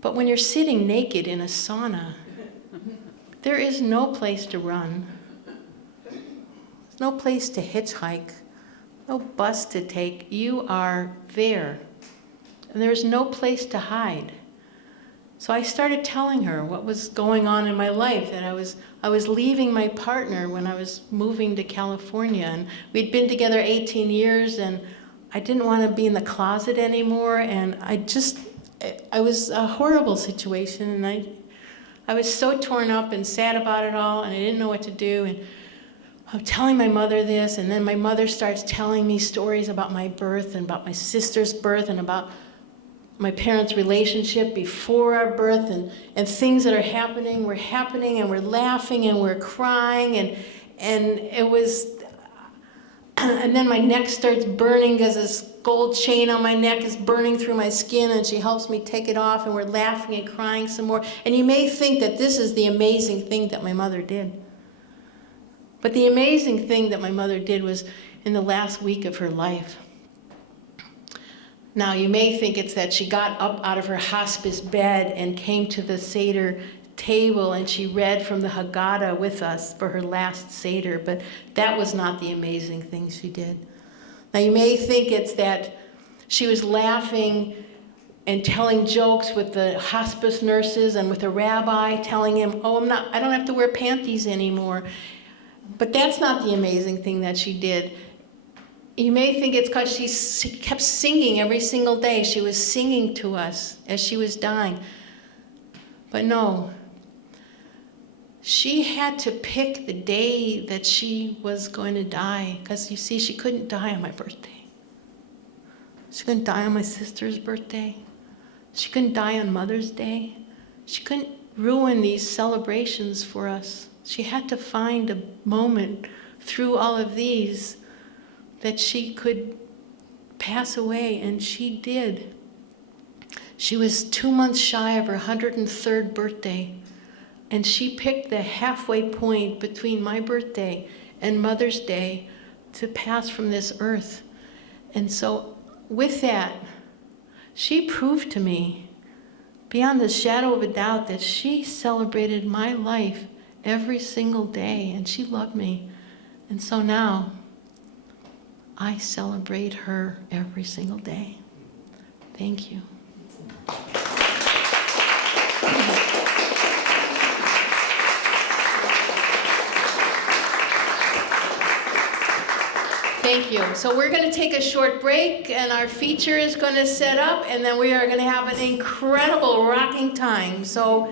But when you're sitting naked in a sauna, there is no place to run. There's no place to hitchhike, no bus to take. You are there. And there's no place to hide. So I started telling her what was going on in my life, that I was leaving my partner when I was moving to California, and we'd been together 18 years, and I didn't want to be in the closet anymore, and I was a horrible situation, and I was so torn up and sad about it all, and I didn't know what to do, and I'm telling my mother this, and then my mother starts telling me stories about my birth and about my sister's birth and about my parents' relationship before our birth, and things that are happening, and we're laughing and we're crying, and it was, and then my neck starts burning because this gold chain on my neck is burning through my skin, and she helps me take it off, and we're laughing and crying some more. And you may think that this is the amazing thing that my mother did. But the amazing thing that my mother did was in the last week of her life. Now, you may think it's that she got up out of her hospice bed and came to the Seder table and she read from the Haggadah with us for her last Seder, but that was not the amazing thing she did. Now, you may think it's that she was laughing and telling jokes with the hospice nurses and with the rabbi, telling him, "Oh, I don't have to wear panties anymore." But that's not the amazing thing that she did. You may think it's because she kept singing every single day. She was singing to us as she was dying. But no, she had to pick the day that she was going to die. Because you see, she couldn't die on my birthday. She couldn't die on my sister's birthday. She couldn't die on Mother's Day. She couldn't ruin these celebrations for us. She had to find a moment through all of these that she could pass away, and she did. She was 2 months shy of her 103rd birthday, and she picked the halfway point between my birthday and Mother's Day to pass from this earth. And so with that, she proved to me, beyond the shadow of a doubt, that she celebrated my life every single day, and she loved me. And so now, I celebrate her every single day. Thank you. Thank you. So we're going to take a short break, and our feature is going to set up, and then we are going to have an incredible rocking time. So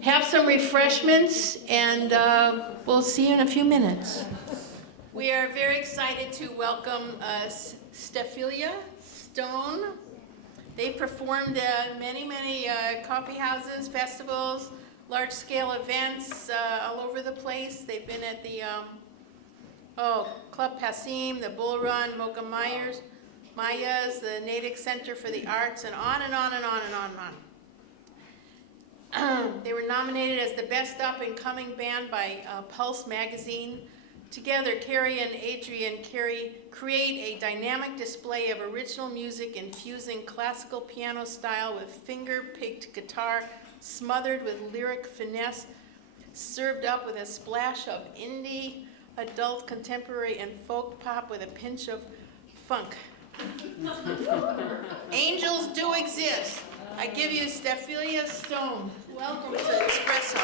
have some refreshments, and we'll see you in a few minutes. We are very excited to welcome Stefilia Stone. They performed many coffee houses, festivals, large-scale events all over the place. They've been at the Club Passim, the Bull Run, Mocha Maya's, the Natick Center for the Arts, and on and on and on and on and on. They were nominated as the best up-and-coming band by Pulse magazine Together, Carrie and Adrian create a dynamic display of original music infusing classical piano style with finger-picked guitar smothered with lyric finesse, served up with a splash of indie, adult, contemporary, and folk pop with a pinch of funk. Angels do exist. I give you Stefilia Stone. Welcome to Expresso.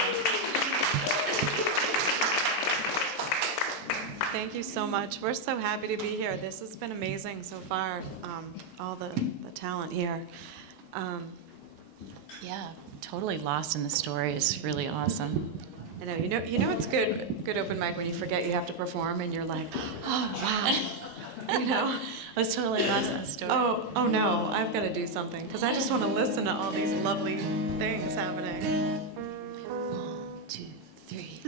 Thank you so much. We're so happy to be here. This has been amazing so far, all the talent here. Yeah, totally lost in the story. It's really awesome. I know, you know it's good open mic when you forget you have to perform and you're like, oh, wow. You know? I was totally lost in the story. Oh no, I've got to do something because I just want to listen to all these lovely things happening. 1, 2, 3.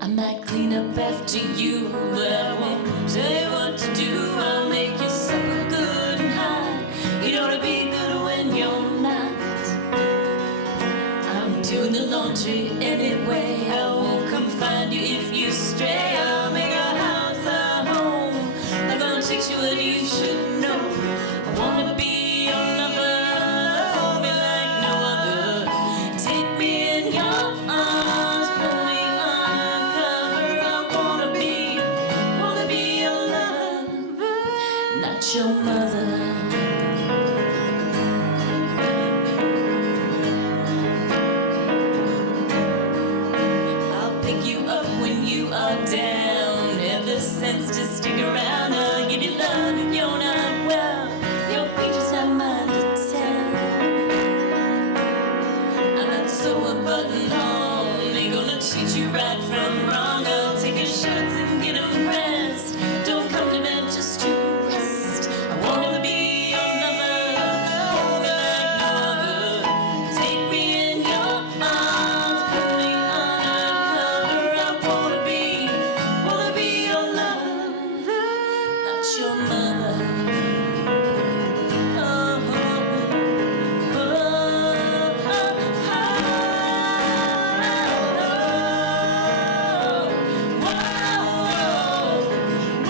I might clean up after you, but I won't tell you what to do. I'll make you supper good and hot. You know to be good when you're not. I'm doing the laundry anyway. I won't come find you if you stray. I'll make a house a home. I'm gonna teach you what you should know. I wanna be your lover, hold me like no other. Take me in your arms, pull me undercover. I wanna be your lover, not your mother. I'll pick you up when you are down. Have the sense to stick around. I'll give you love if you're not well. Your future's not mine to tell. I'm not so a buttonhole. Ain't gonna teach you right from wrong. I'll take your shirts and get them pressed. Don't come to bed just to rest. I wanna be your lover, hold me like no other. Take me in your arms, put me undercover. I wanna be your lover, not your mother. Oh,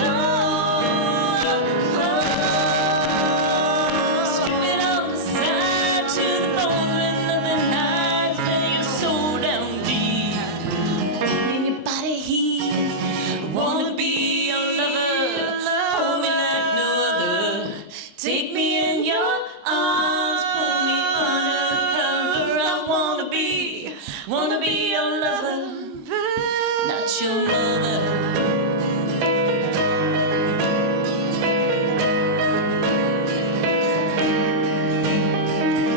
oh, Sweet on the side to the bone when nothing hides. Let your soul down deep, in your body heat. Wanna be your lover, hold me like no other. Take me in your arms, pull me undercover. I wanna be your lover, not your mother.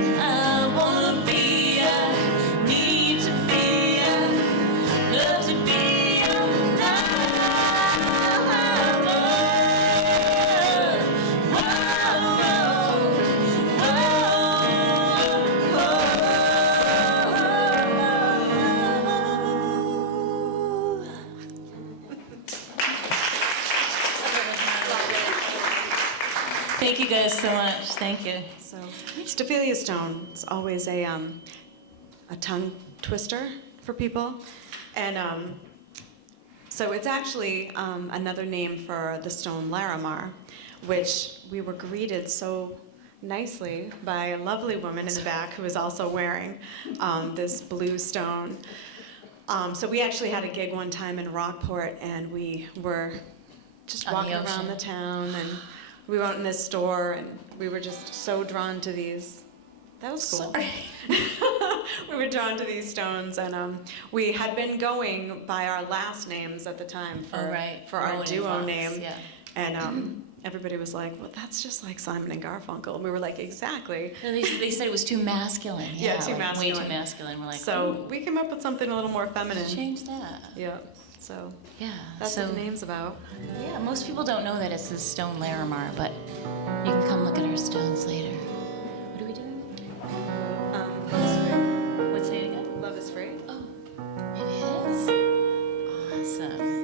I wanna be, I need to be, I love to be your Thank you guys so much. Thank you. So, Stefilia Stone is always a tongue twister for people. And so it's actually another name for the stone Larimar, which we were greeted so nicely by a lovely woman in the back who was also wearing this blue stone. So we actually had a gig one time in Rockport, and we were just On the walking around ocean. the town, and we went in this store, and we were just so drawn to these. That was cool. We were drawn to these stones, and we had been going by our last names at the time for our Rowan and duo Fox, name. yeah. And everybody was like, well, that's just like Simon and Garfunkel. And we were like, exactly. No, they said it was too masculine. Yeah, too like masculine. Way too masculine. We're like, So we came up with something a little more feminine. change that. Yeah. So Yeah. that's so what the name's about. yeah, most people don't know that it's the stone Larimar, but you can come look at our stones later. What are we doing? Love is free. What's it again? Love is free. Oh, it is. Awesome.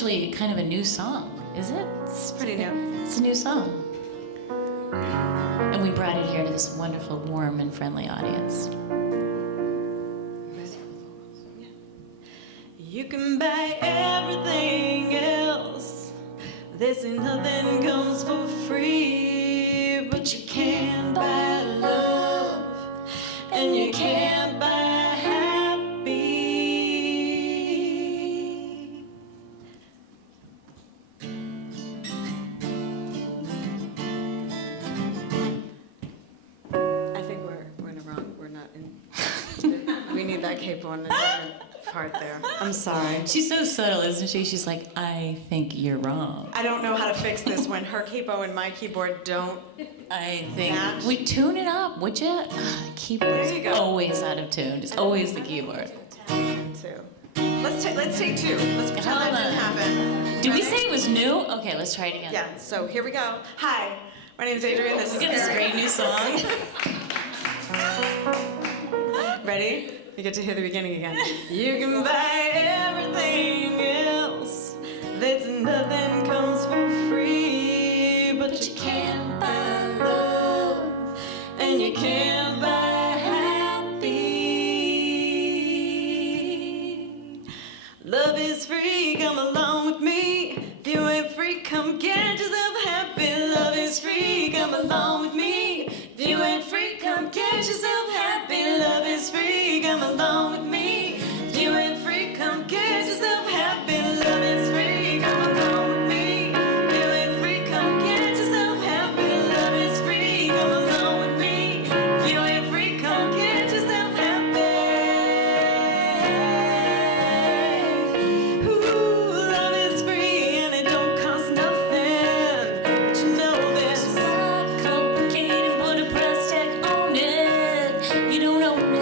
actually kind of a new song, is it? It's pretty new. It's a new song. And we brought it here to this wonderful, warm, and friendly audience. You can buy everything else. There's nothing comes for free, but you can't buy love, and you can't buy happy. I think we're in the wrong. We're not in. We need that capo on the different part there. I'm sorry. She's so subtle, isn't she? She's like, I think you're wrong. I don't know how to fix this when her capo and my keyboard don't. I think Match. we tune it up, would you? Keyboard's There you go. always out of tune. It's always the keyboard. Let's take two. Let's pretend that didn't happen. Did we Ready? say it was new? Okay, let's try it again. Yeah. So here we go. Hi, my name is Adrienne. This is Look at this Karen. great new song. Ready? You get to hear the beginning again. You can buy everything else. There's nothing comes for free, but you can't buy love, and you can't buy happy. Love is free, come along with me. If you ain't free, come get yourself happy. Love is free, come along with me. If you ain't free, come get yourself happy. Love is free, come along with me. If you ain't free, come get yourself happy. Love is free, come along with me. If you ain't free, come get yourself happy. Love is free, come along with me. If you ain't free, come get yourself happy. Ooh, love is free and it don't cost nothing. But you know this. It's not complicated, put a price tag on it. You don't own it.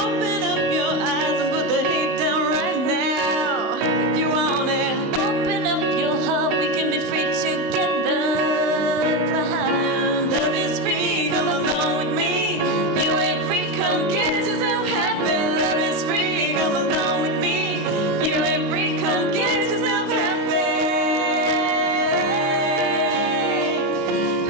Open up your eyes and put the hate down right now. If you want it. Open up your heart, we can be free together. Fly high. Love is free, come along with me. If you ain't free, come get yourself happy. Love is free, come along with me. If you ain't free, come get yourself happy.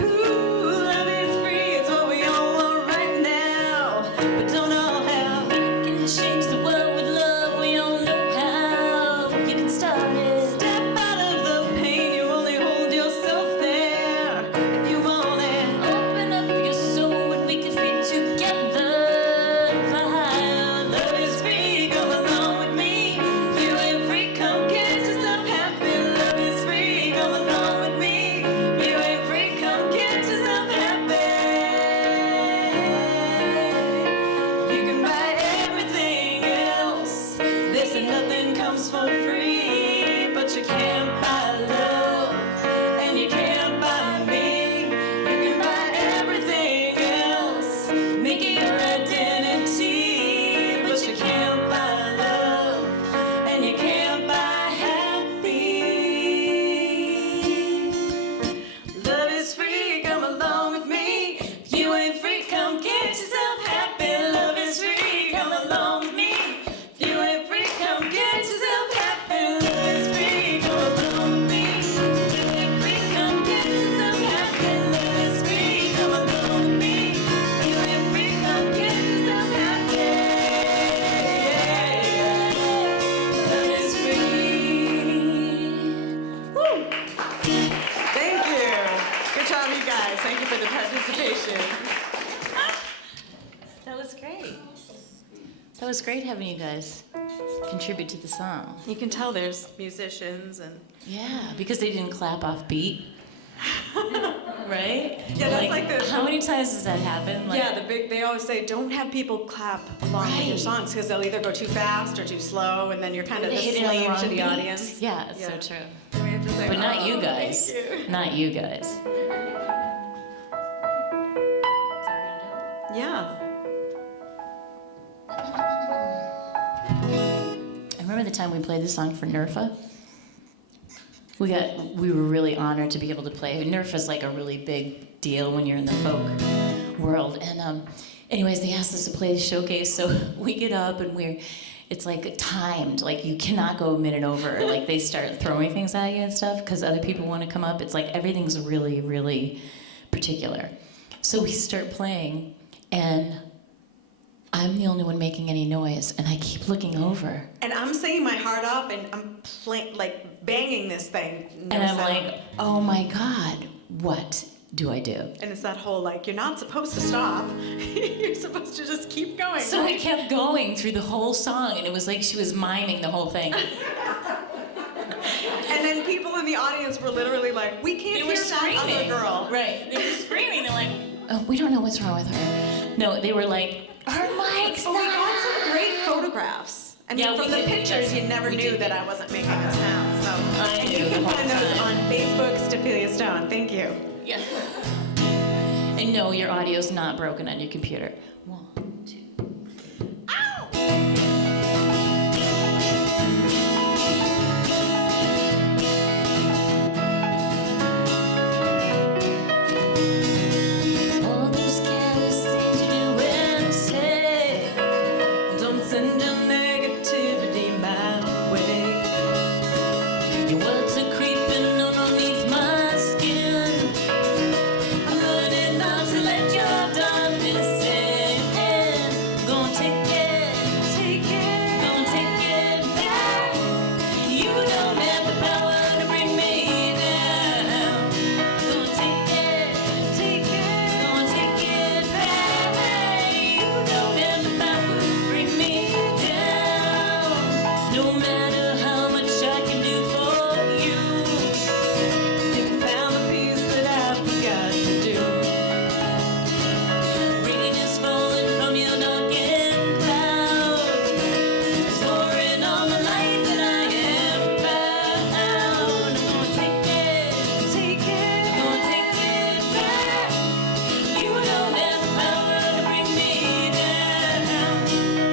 Ooh, love is free, it's what we all want right now. But don't all have. We can change the world with love, we all know how. You can start it. Step out of the pain, you only hold yourself there. If you want it. Open up your soul and we can be together. Fly high. Love is free, come along with me. If you ain't free, come get yourself happy. Love is free, come along with me. If you ain't free, come get yourself happy. You can buy everything else. This and nothing comes for free, but you can't buy love, and you can't buy me. You can buy everything else, make it your identity, but you can't buy love, and you can't buy happy. Love is free, come along with me. If you ain't free, come get yourself happy. Love is free, come along with me. If you ain't free, come get yourself happy. Love is free, come along with me. If you ain't free, come get yourself happy. Love is free, come along with me. If you ain't free, come get yourself happy. Love is free. Woo! Thank you. Good job, you guys. Thank you for the participation. That was great. That was great having you guys contribute to the song. You can tell there's musicians and Yeah, because they didn't clap off beat. Right? Yeah, that's like the- How many times does that happen? Like, yeah, they always say don't have people clap along with your Right. songs because they'll either go too fast or too slow, and then you're kind of they the hit it on the slave wrong to the beat. audience. Yeah, it's Yeah. so true. We have to say, But not "Oh, you guys. thank you." Not you guys. Yeah. I remember the time we played this song for NERFA. We were really honored to be able to play. NERFA's like a really big deal when you're in the folk world. And anyways, they asked us to play the showcase, so we get up and we're it's like timed, like you cannot go a minute over. Like they start throwing things at you and stuff because other people want to come up. It's like everything's really, really particular. So we start playing, and I'm the only one making any noise, and I keep looking over. And I'm singing my heart off, and I'm like banging this thing. No And I'm sound. like, oh my God, what do I do? And it's that whole like, you're not supposed to stop. You're supposed to just keep going. So right? we kept going through the whole song, and it was like she was miming the whole thing. And then people in the audience were literally like, we can't They were hear that screaming. other girl. Right. They were screaming. They're like, oh, we don't know what's wrong with her. No, they were like, her mic's But we got not. some great photographs. I mean, Yeah, from we the did. pictures, you never We knew did. that I wasn't making a sound. So I and knew you can the whole find those time. on Facebook, Stefilia Stone. Thank you. Yeah. And no, your audio's not broken on your computer. 1, 2. All those careless things you do and say, Don't send your negativity my way. your words are creeping underneath my skin. I'm learning not to let your darkness in. Gonna take it, gonna take it back. You don't have the power to bring me down. Gonna take it, gonna take it back. You don't have the power to bring me down. No matter how much I can do for you. You found the piece that I forgot to do. Rain is falling from your darkened cloud. It's pouring on the light that I am found. I'm gonna take it, I'm gonna take it back. You don't have the power to bring me down.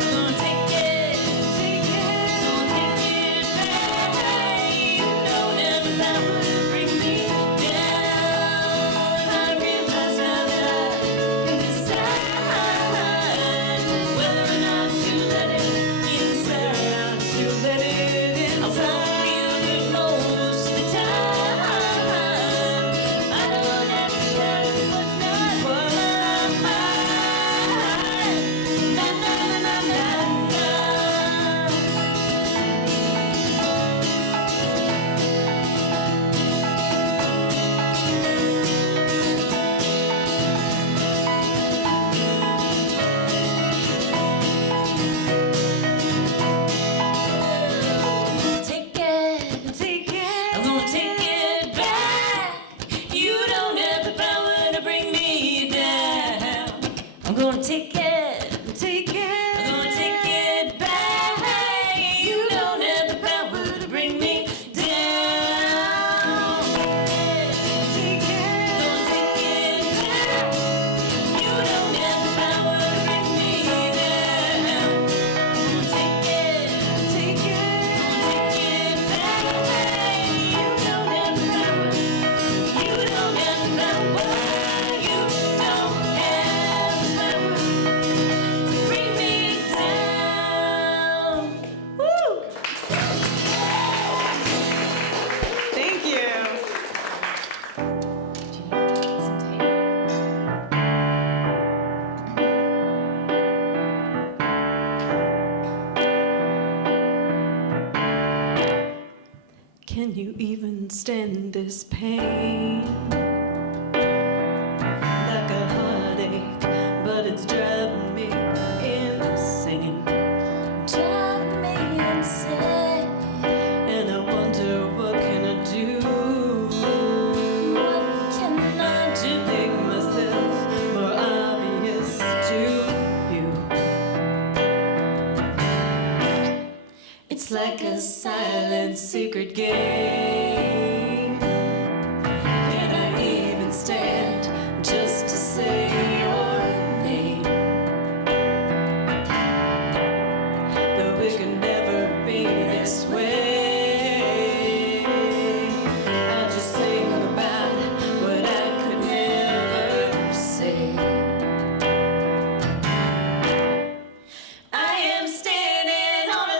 I'm gonna take it, gonna take it back. You don't have the power to bring me down. I realize now that I can decide whether or not to let it inside. To let it I won't feel it most of the time. I don't have to tell it what's not mine. Na na na na na na. Take it, I'm gonna take it back. You don't have the power to bring me down. I'm gonna take it, I'm gonna take it back. You don't have the power to bring me down. Gonna take it back. You don't have the power to bring me down. Gonna take it, take it back. You don't have the power. You don't have the power. You don't have the power to bring me down. Woo! Thank you. Can you even stand this pain? Like a heartache, but it's driving me insane. Drive me insane. And I wonder what can I do? What can I To make myself more obvious to you. It's like a silent secret game. Can I even stand just to say your name? Though it could never be this way. I'll just sing about what I could never say. I am standing on a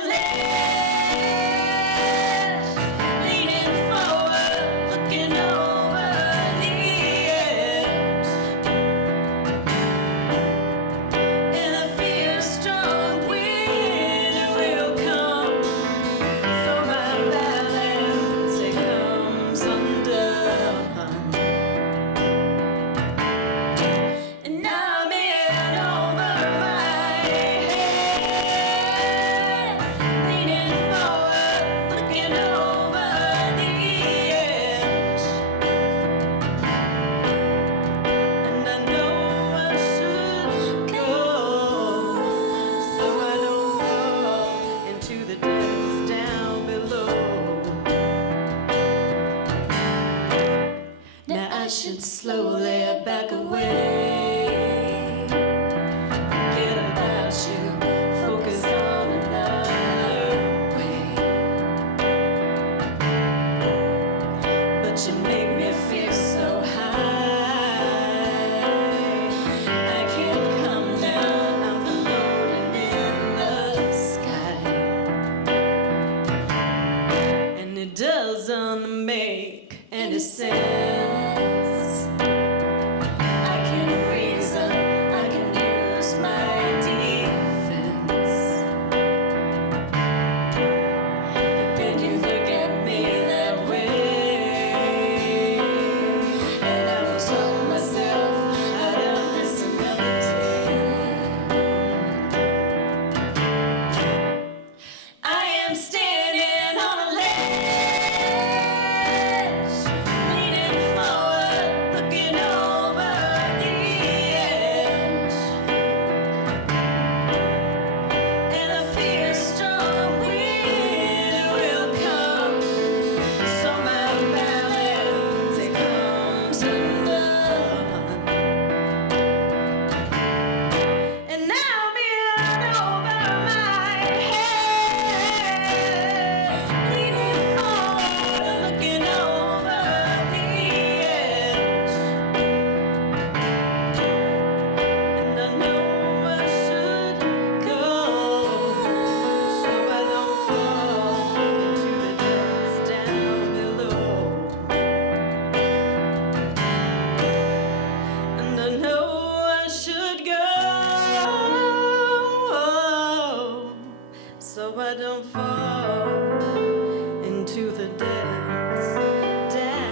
back away. Forget about you, focus on another way. But you make me feel so high. I can't come down, I'm floating in the sky. And it doesn't make any sense. I can reason, I can use my defense. But then you look at me that way, and I will talk myself out of this melody. I am standing on a ledge, leaning forward, looking over the edge. And I fear a strong wind will come, so my balance it comes undone. And now beyond over my head, leaning forward, looking over the edge. And I know I should go, so I don't fall into the depths down below. And I know I should go, so I don't fall into the depths down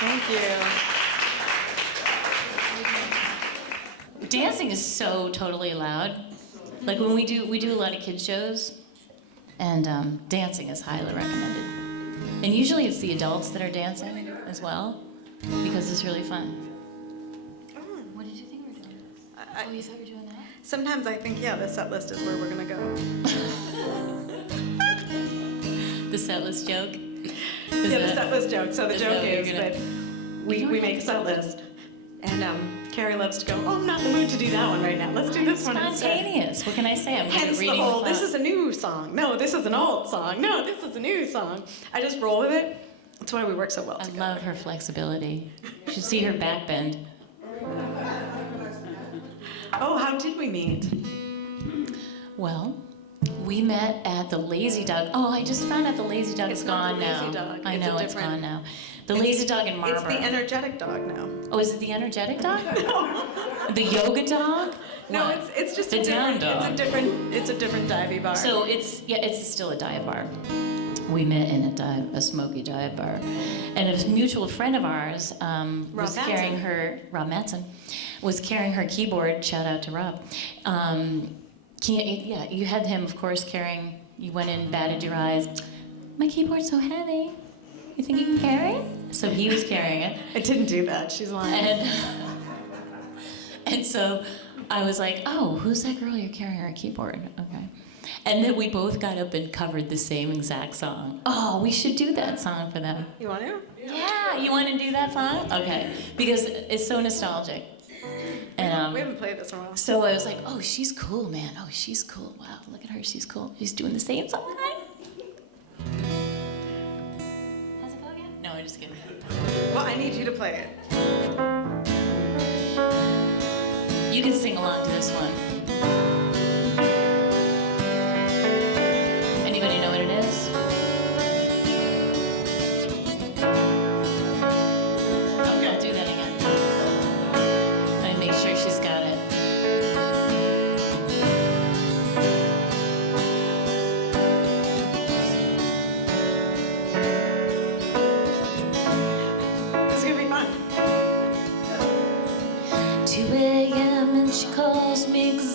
Thank you. Dancing is so totally allowed. Like when we do a lot of kids shows, and dancing is highly recommended. And usually it's the adults that are dancing as well, because it's really fun. What did you think we were doing? Oh, you thought we were doing that? Sometimes I think, yeah, the set list is where we're gonna go. The set list joke? Yeah, the set list joke. So the is joke that what you're is gonna- that we make a set list, and Carrie loves to go, oh, I'm not in the mood to do that one right now. Let's do this one instead. Spontaneous. What can I say? I'm good at Hence the reading whole, the this thought. is a new song. No, this is an old song. No, this is a new song. I just roll with it. That's why we work so well I together. love her flexibility. You should see her back bend. Oh, how did we meet? Well, we met at the Lazy Dog. Oh, I just found out the Lazy Dog It's is not gone the Lazy now. Dog. I It's know a it's different- gone now. The Lazy Dog in Marlboro. It's the energetic dog now. Oh, is it the energetic dog? The yoga dog? No, What? it's just the a down different, dog. it's a different divey bar. So it's still a dive bar. We met in a smoky dive bar, and a mutual friend of ours was Matson. carrying her. Rob Matson was carrying her keyboard. Shout out to Rob. You had him, of course, carrying. You went in, batted your eyes. My keyboard's so heavy. You think you can carry it? So he was carrying it. I didn't do that. She's lying. And so I was like, oh, who's that girl you're carrying her keyboard? Okay. And then we both got up and covered the same exact song. Oh, we should do that song for them. You want to? Yeah, you want to do that song? Okay. Because it's so nostalgic. And We haven't played this in a while. so I was like, oh, she's cool, man. Oh, she's cool. Wow, look at her. She's cool. She's doing the same song. How's it go again? No, I'm just kidding. Well, I need you to play it. You can sing along to this one. Anybody know what it is? Okay, I'll do that again. Let me make sure she's got it. This is gonna be fun. 2 a.m. and she calls me 'cause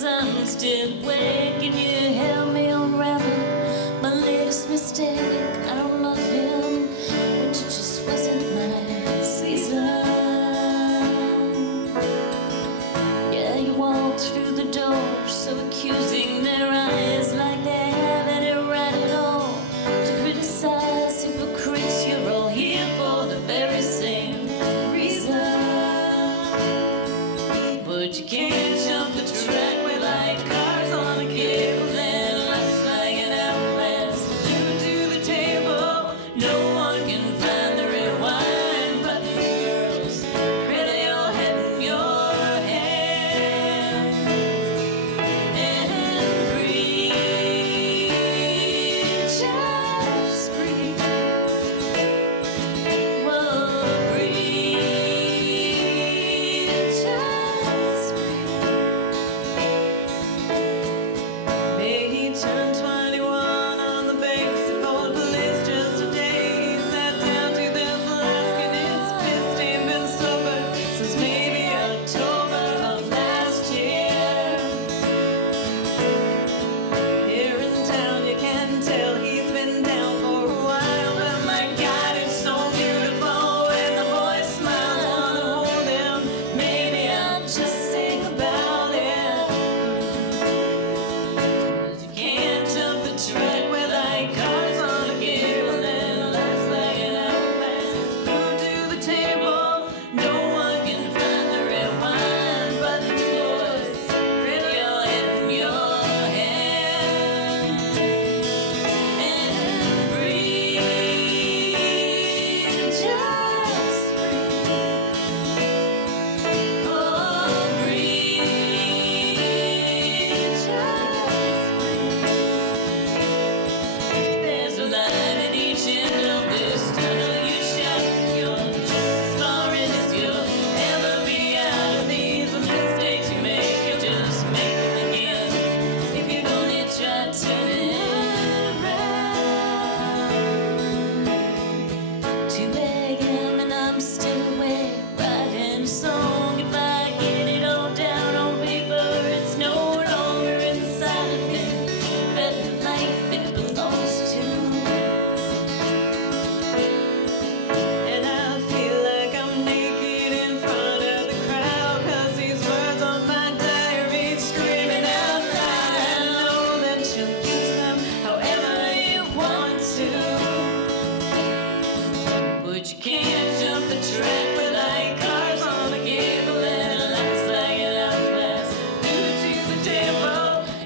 but you can't jump the track with like cars on a cable and lights like an hourglass. New to the tempo,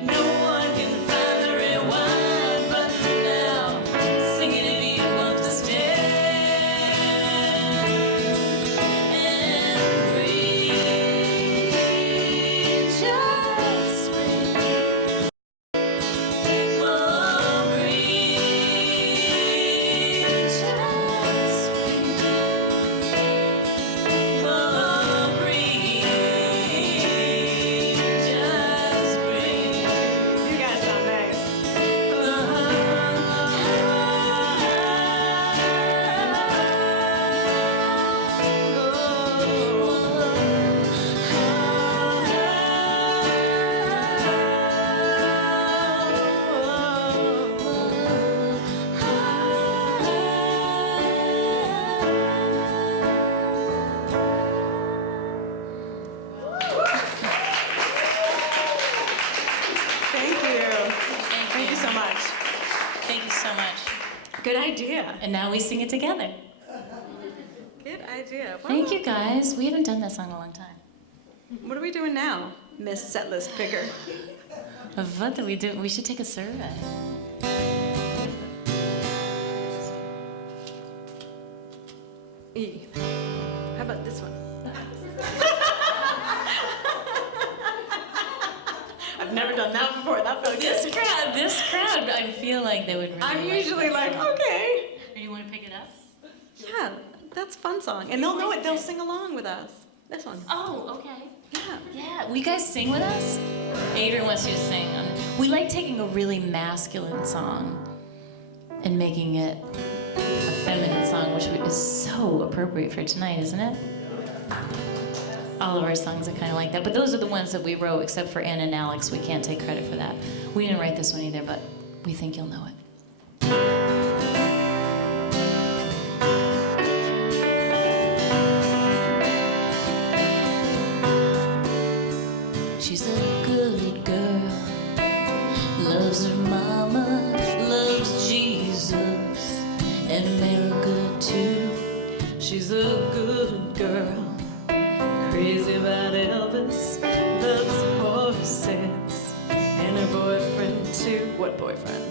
no one can find the rewind button now. Sing it if you want to stand and breathe. Just breathe. Oh, breathe. Just breathe. Oh, breathe. Just breathe. You guys sound nice. Thank you. Thank you so much. Thank you so much. Good idea. And now we sing it together. Good idea. Wow. Thank you guys. We haven't done that song in a long time. What are we doing now, Miss Setlist Picker? What do we do? We should take a survey. E. How about this one? I've never done that before. That felt This good. crowd, I feel like they would really I'm like usually this like, song. okay. Or you want to pick it up? Yeah, that's a fun song. And they'll know it. They'll sing along with us. This one. Oh, okay. Yeah. Yeah, will you guys sing with us? Adrian wants you to sing. We like taking a really masculine song and making it a feminine song, which is so appropriate for tonight, isn't it? All of our songs are kind of like that, but those are the ones that we wrote, except for Ann and Alex. We can't take credit for that. We didn't write this one either, but we think you'll know it. She's a good girl, loves her mama, loves Jesus, and America too. She's a good girl, crazy about Elvis, loves horses, and her boyfriend too. What boyfriend?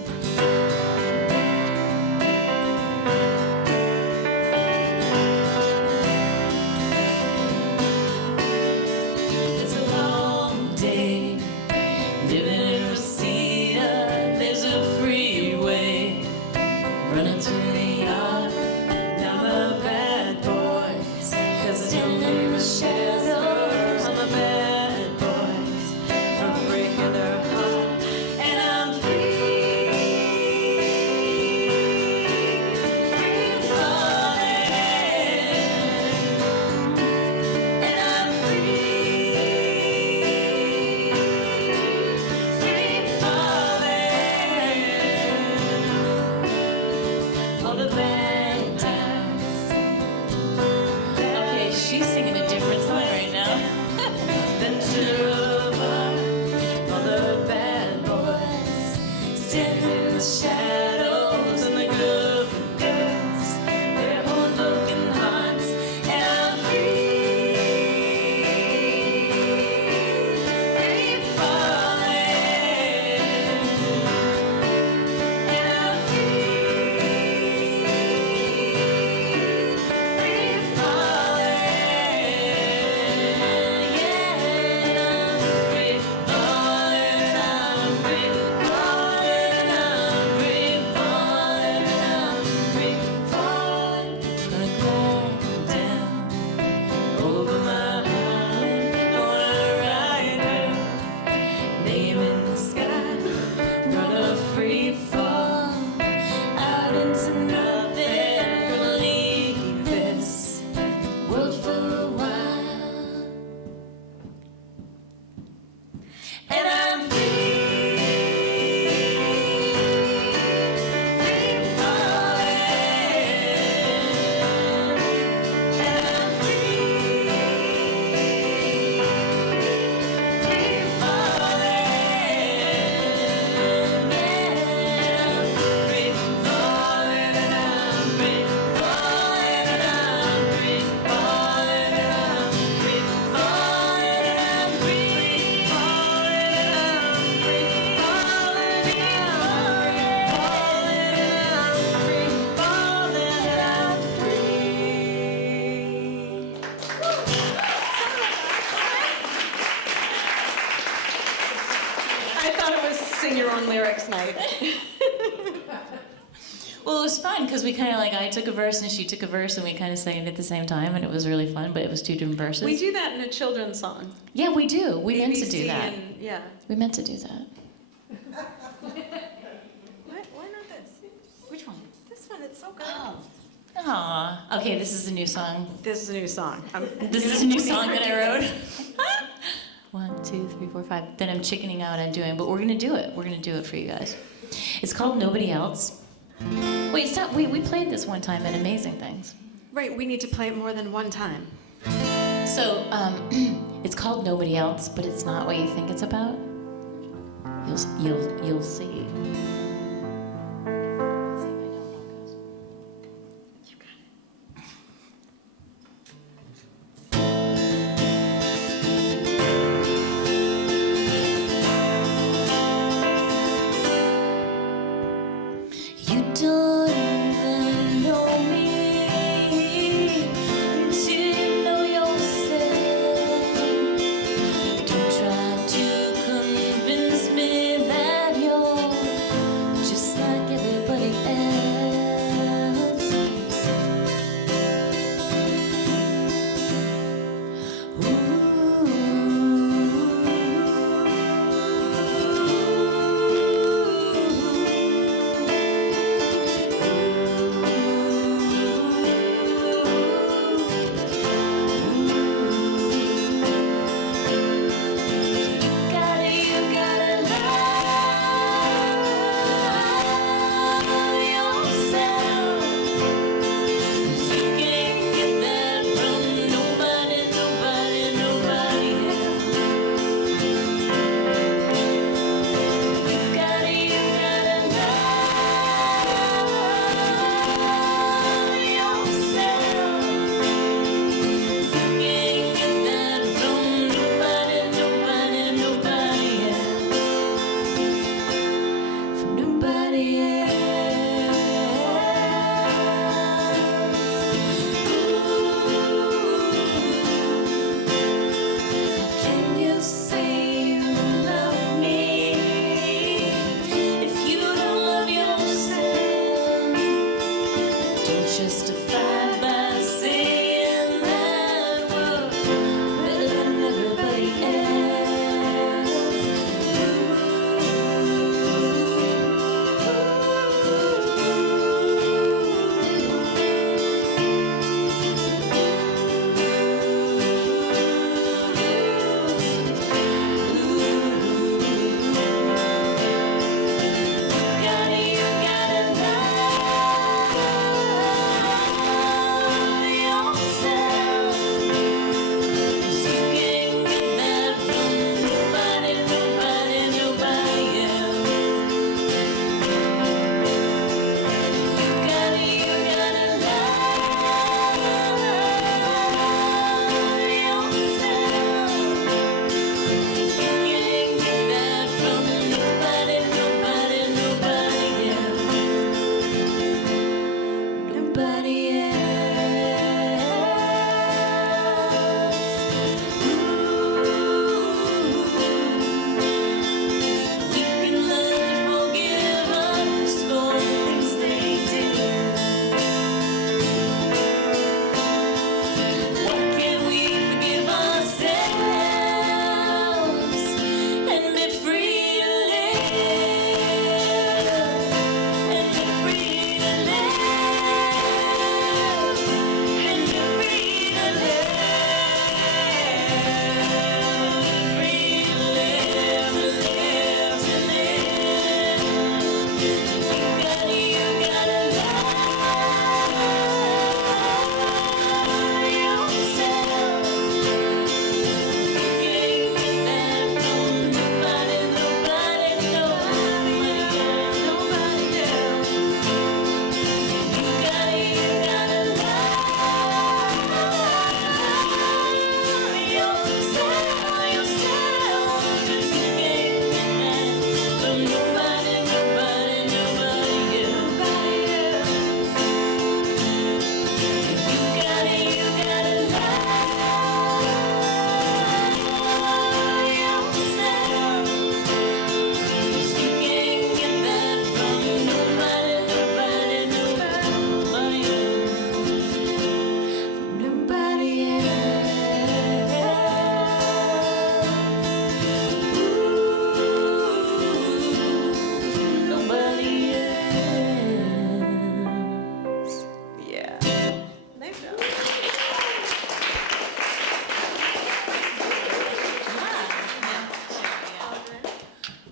It's a long day, living in Reseda. There's a freeway running through the yard. Now the bad boys, 'cause standing in the shadows of the bad boys, from breaking their heart. And I'm free. lyrics night. Well, it was fun because we kind of like, I took a verse and she took a verse and we kind of sang it at the same time, and it was really fun, but it was two different verses. We do that in a children's song. Yeah, we do. We meant to do ABC that. and- yeah. We meant to do that. Why not this? Which one? This one, it's so good. Aw. Okay, this is a new song. This is a new song. This is a new song that I wrote. 1, 2, 3, 4, 5. Then I'm chickening out on doing, but we're gonna do it. We're gonna do it for you guys. It's called Nobody Else. Wait, stop. We played this one time at Amazing Things. Right, we need to play it more than one time. So, it's called Nobody Else, but it's not what you think it's about. You'll see. You don't even know me until you know yourself. Don't try to convince me that you're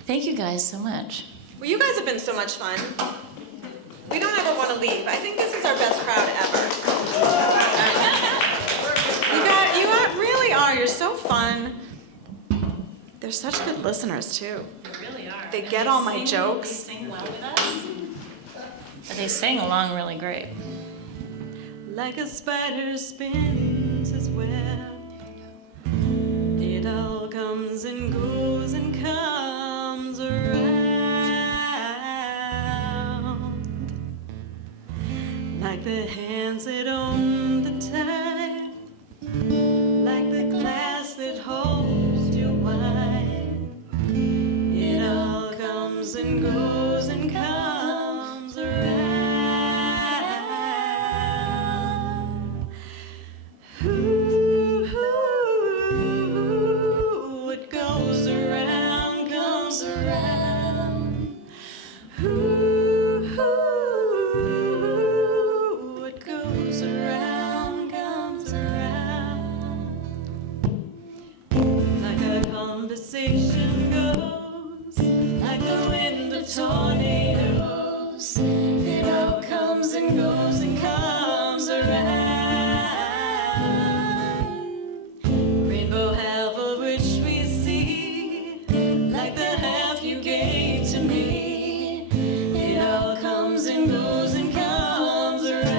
Thank you guys so much. Well, you guys have been so much fun. We don't ever want to leave. I think this is our best crowd ever. Really are. You're so fun. They're such good listeners, too. They really are. They get all my jokes. They sing well with us. But they sing along really great. Like a spider spins his web, it all comes and goes and comes around. Like the hands that own the time, like the glass that holds your wine. It all comes and goes and comes around. What goes around comes around. What goes around comes around. Like a conversation goes, like the wind of tornadoes. It all comes and goes and comes around. Rainbow half of which we see, like the half you gave to me. It all comes and goes and comes around.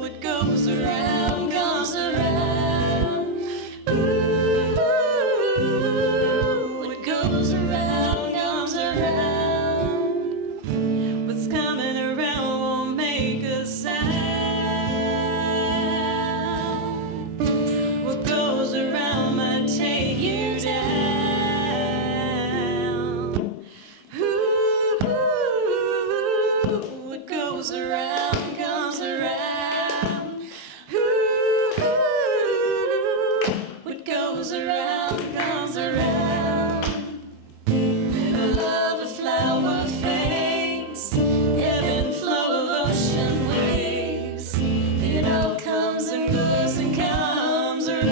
What goes around comes around. What goes around comes around. What's coming around won't make a sound. What goes around might take you down. What goes around comes around. What goes around comes around. Never love a flower fades, ebb and flow of ocean waves. It all comes and goes and comes around.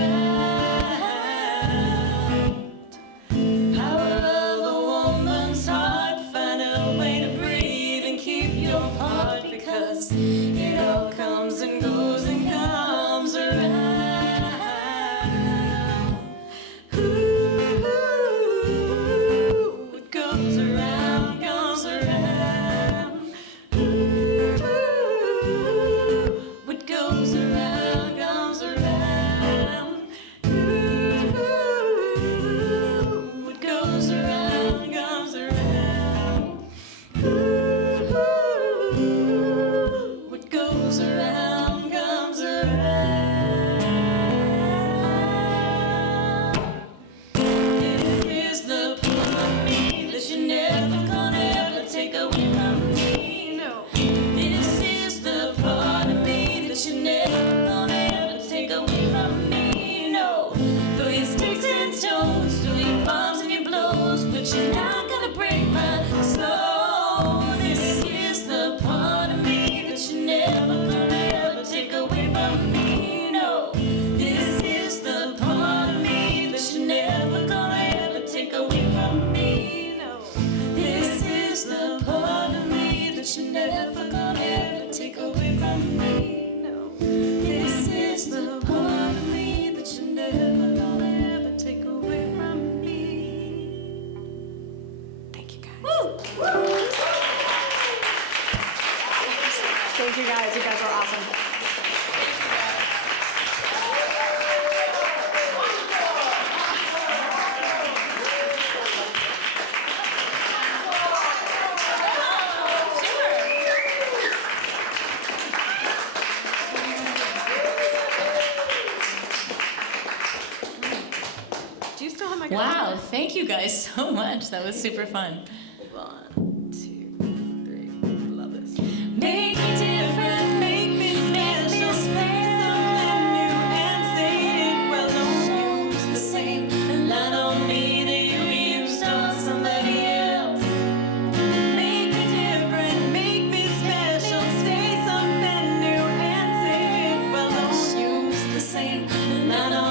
Power of a woman's heart, find a way to breathe and keep your heart, because it all comes and goes and comes around. What goes around comes around. What goes around comes around. What goes around comes around. What goes around comes around. This is the part of me that you're never gonna ever take away from me. No. This is the part of me that you're never gonna ever take away from me. No. Throw your sticks and stones, throw your bombs and your blows, but you're not gonna break my soul. This is the part of me that you're never gonna ever take away from me. No. This is the part of me that you're never gonna ever take away from me. No. This is the part of me that you're never gonna ever take away from me. No. This is the part of me that you're never gonna ever take away from me. Thank you, guys. Thank you, guys. You guys are awesome. Do you still have my Wow, thank you guys so much. That was super fun. 1, 2, 3. Love this. Make me different, make me special, stand and say it well, don't use the same line on me that you used on somebody else. Make me different, make me special, say something new and say it well, don't use the same line on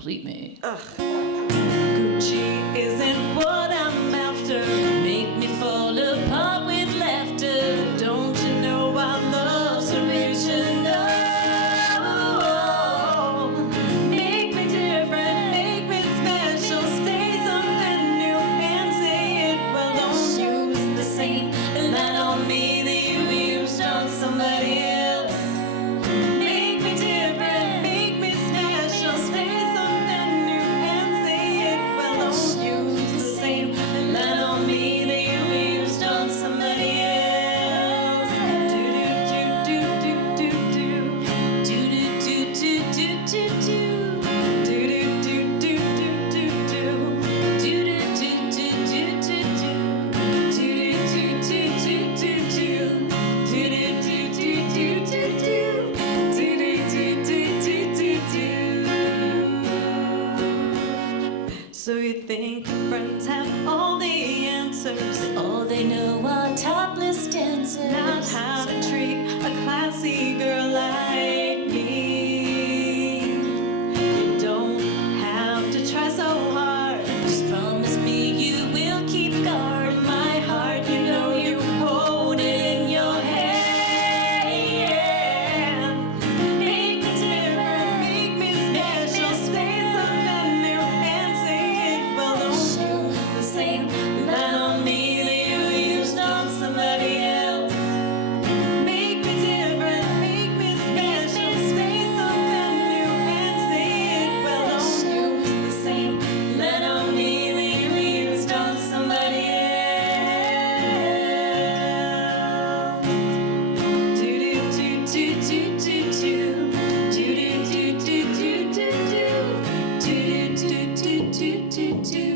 complete me. Gucci isn't what I'm after. Make me fall apart with laughter. Don't you know our love's original? Make me different, make me special. Say something new and say it well. Don't use the same line on me that you used on somebody else. Make me different, make me special. Say something new and say it well. Don't use the same line on me that you used on somebody else. Do do do do do do do do do do do do. So you think your friends have all the answers? All they know are topless dancers. Not how to treat a classy girl like me. You don't have to try so hard. Just promise me you will keep guard. My heart, you know you hold it in your hands. Make me different, make me special. Say something new and say it well. Don't use the same line on me that you used on somebody else. Make me different, make me special. Say something new and say it well. Don't use the same line on me that you used on somebody else. Do do do do do do do. Do do do do do do do. Do do do do do do.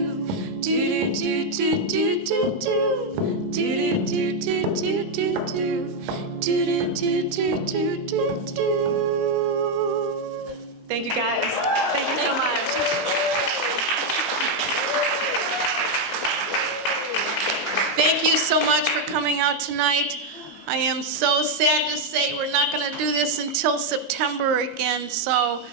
Do do do do do do. Do do do do do do. Do do do do do do. Thank you guys. Thank you so much. Thank you so much for coming out tonight. I am so sad to say we're not going to do this until September again, so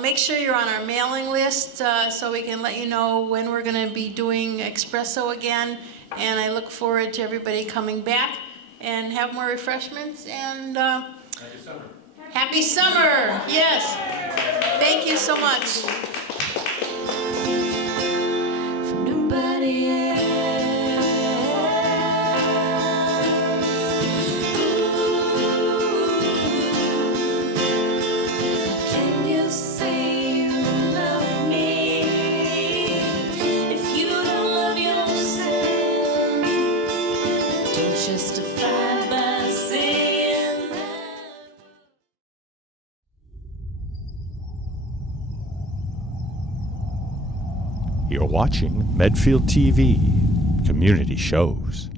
make sure you're on our mailing list so we can let you know when we're going to be doing Expresso again. And I look forward to everybody coming back and have more refreshments. And happy summer. Happy summer, yes. Thank you so much. Nobody else. Can you say you love me if you don't love yourself? Don't justify by saying that. You're watching Medfield TV, community shows.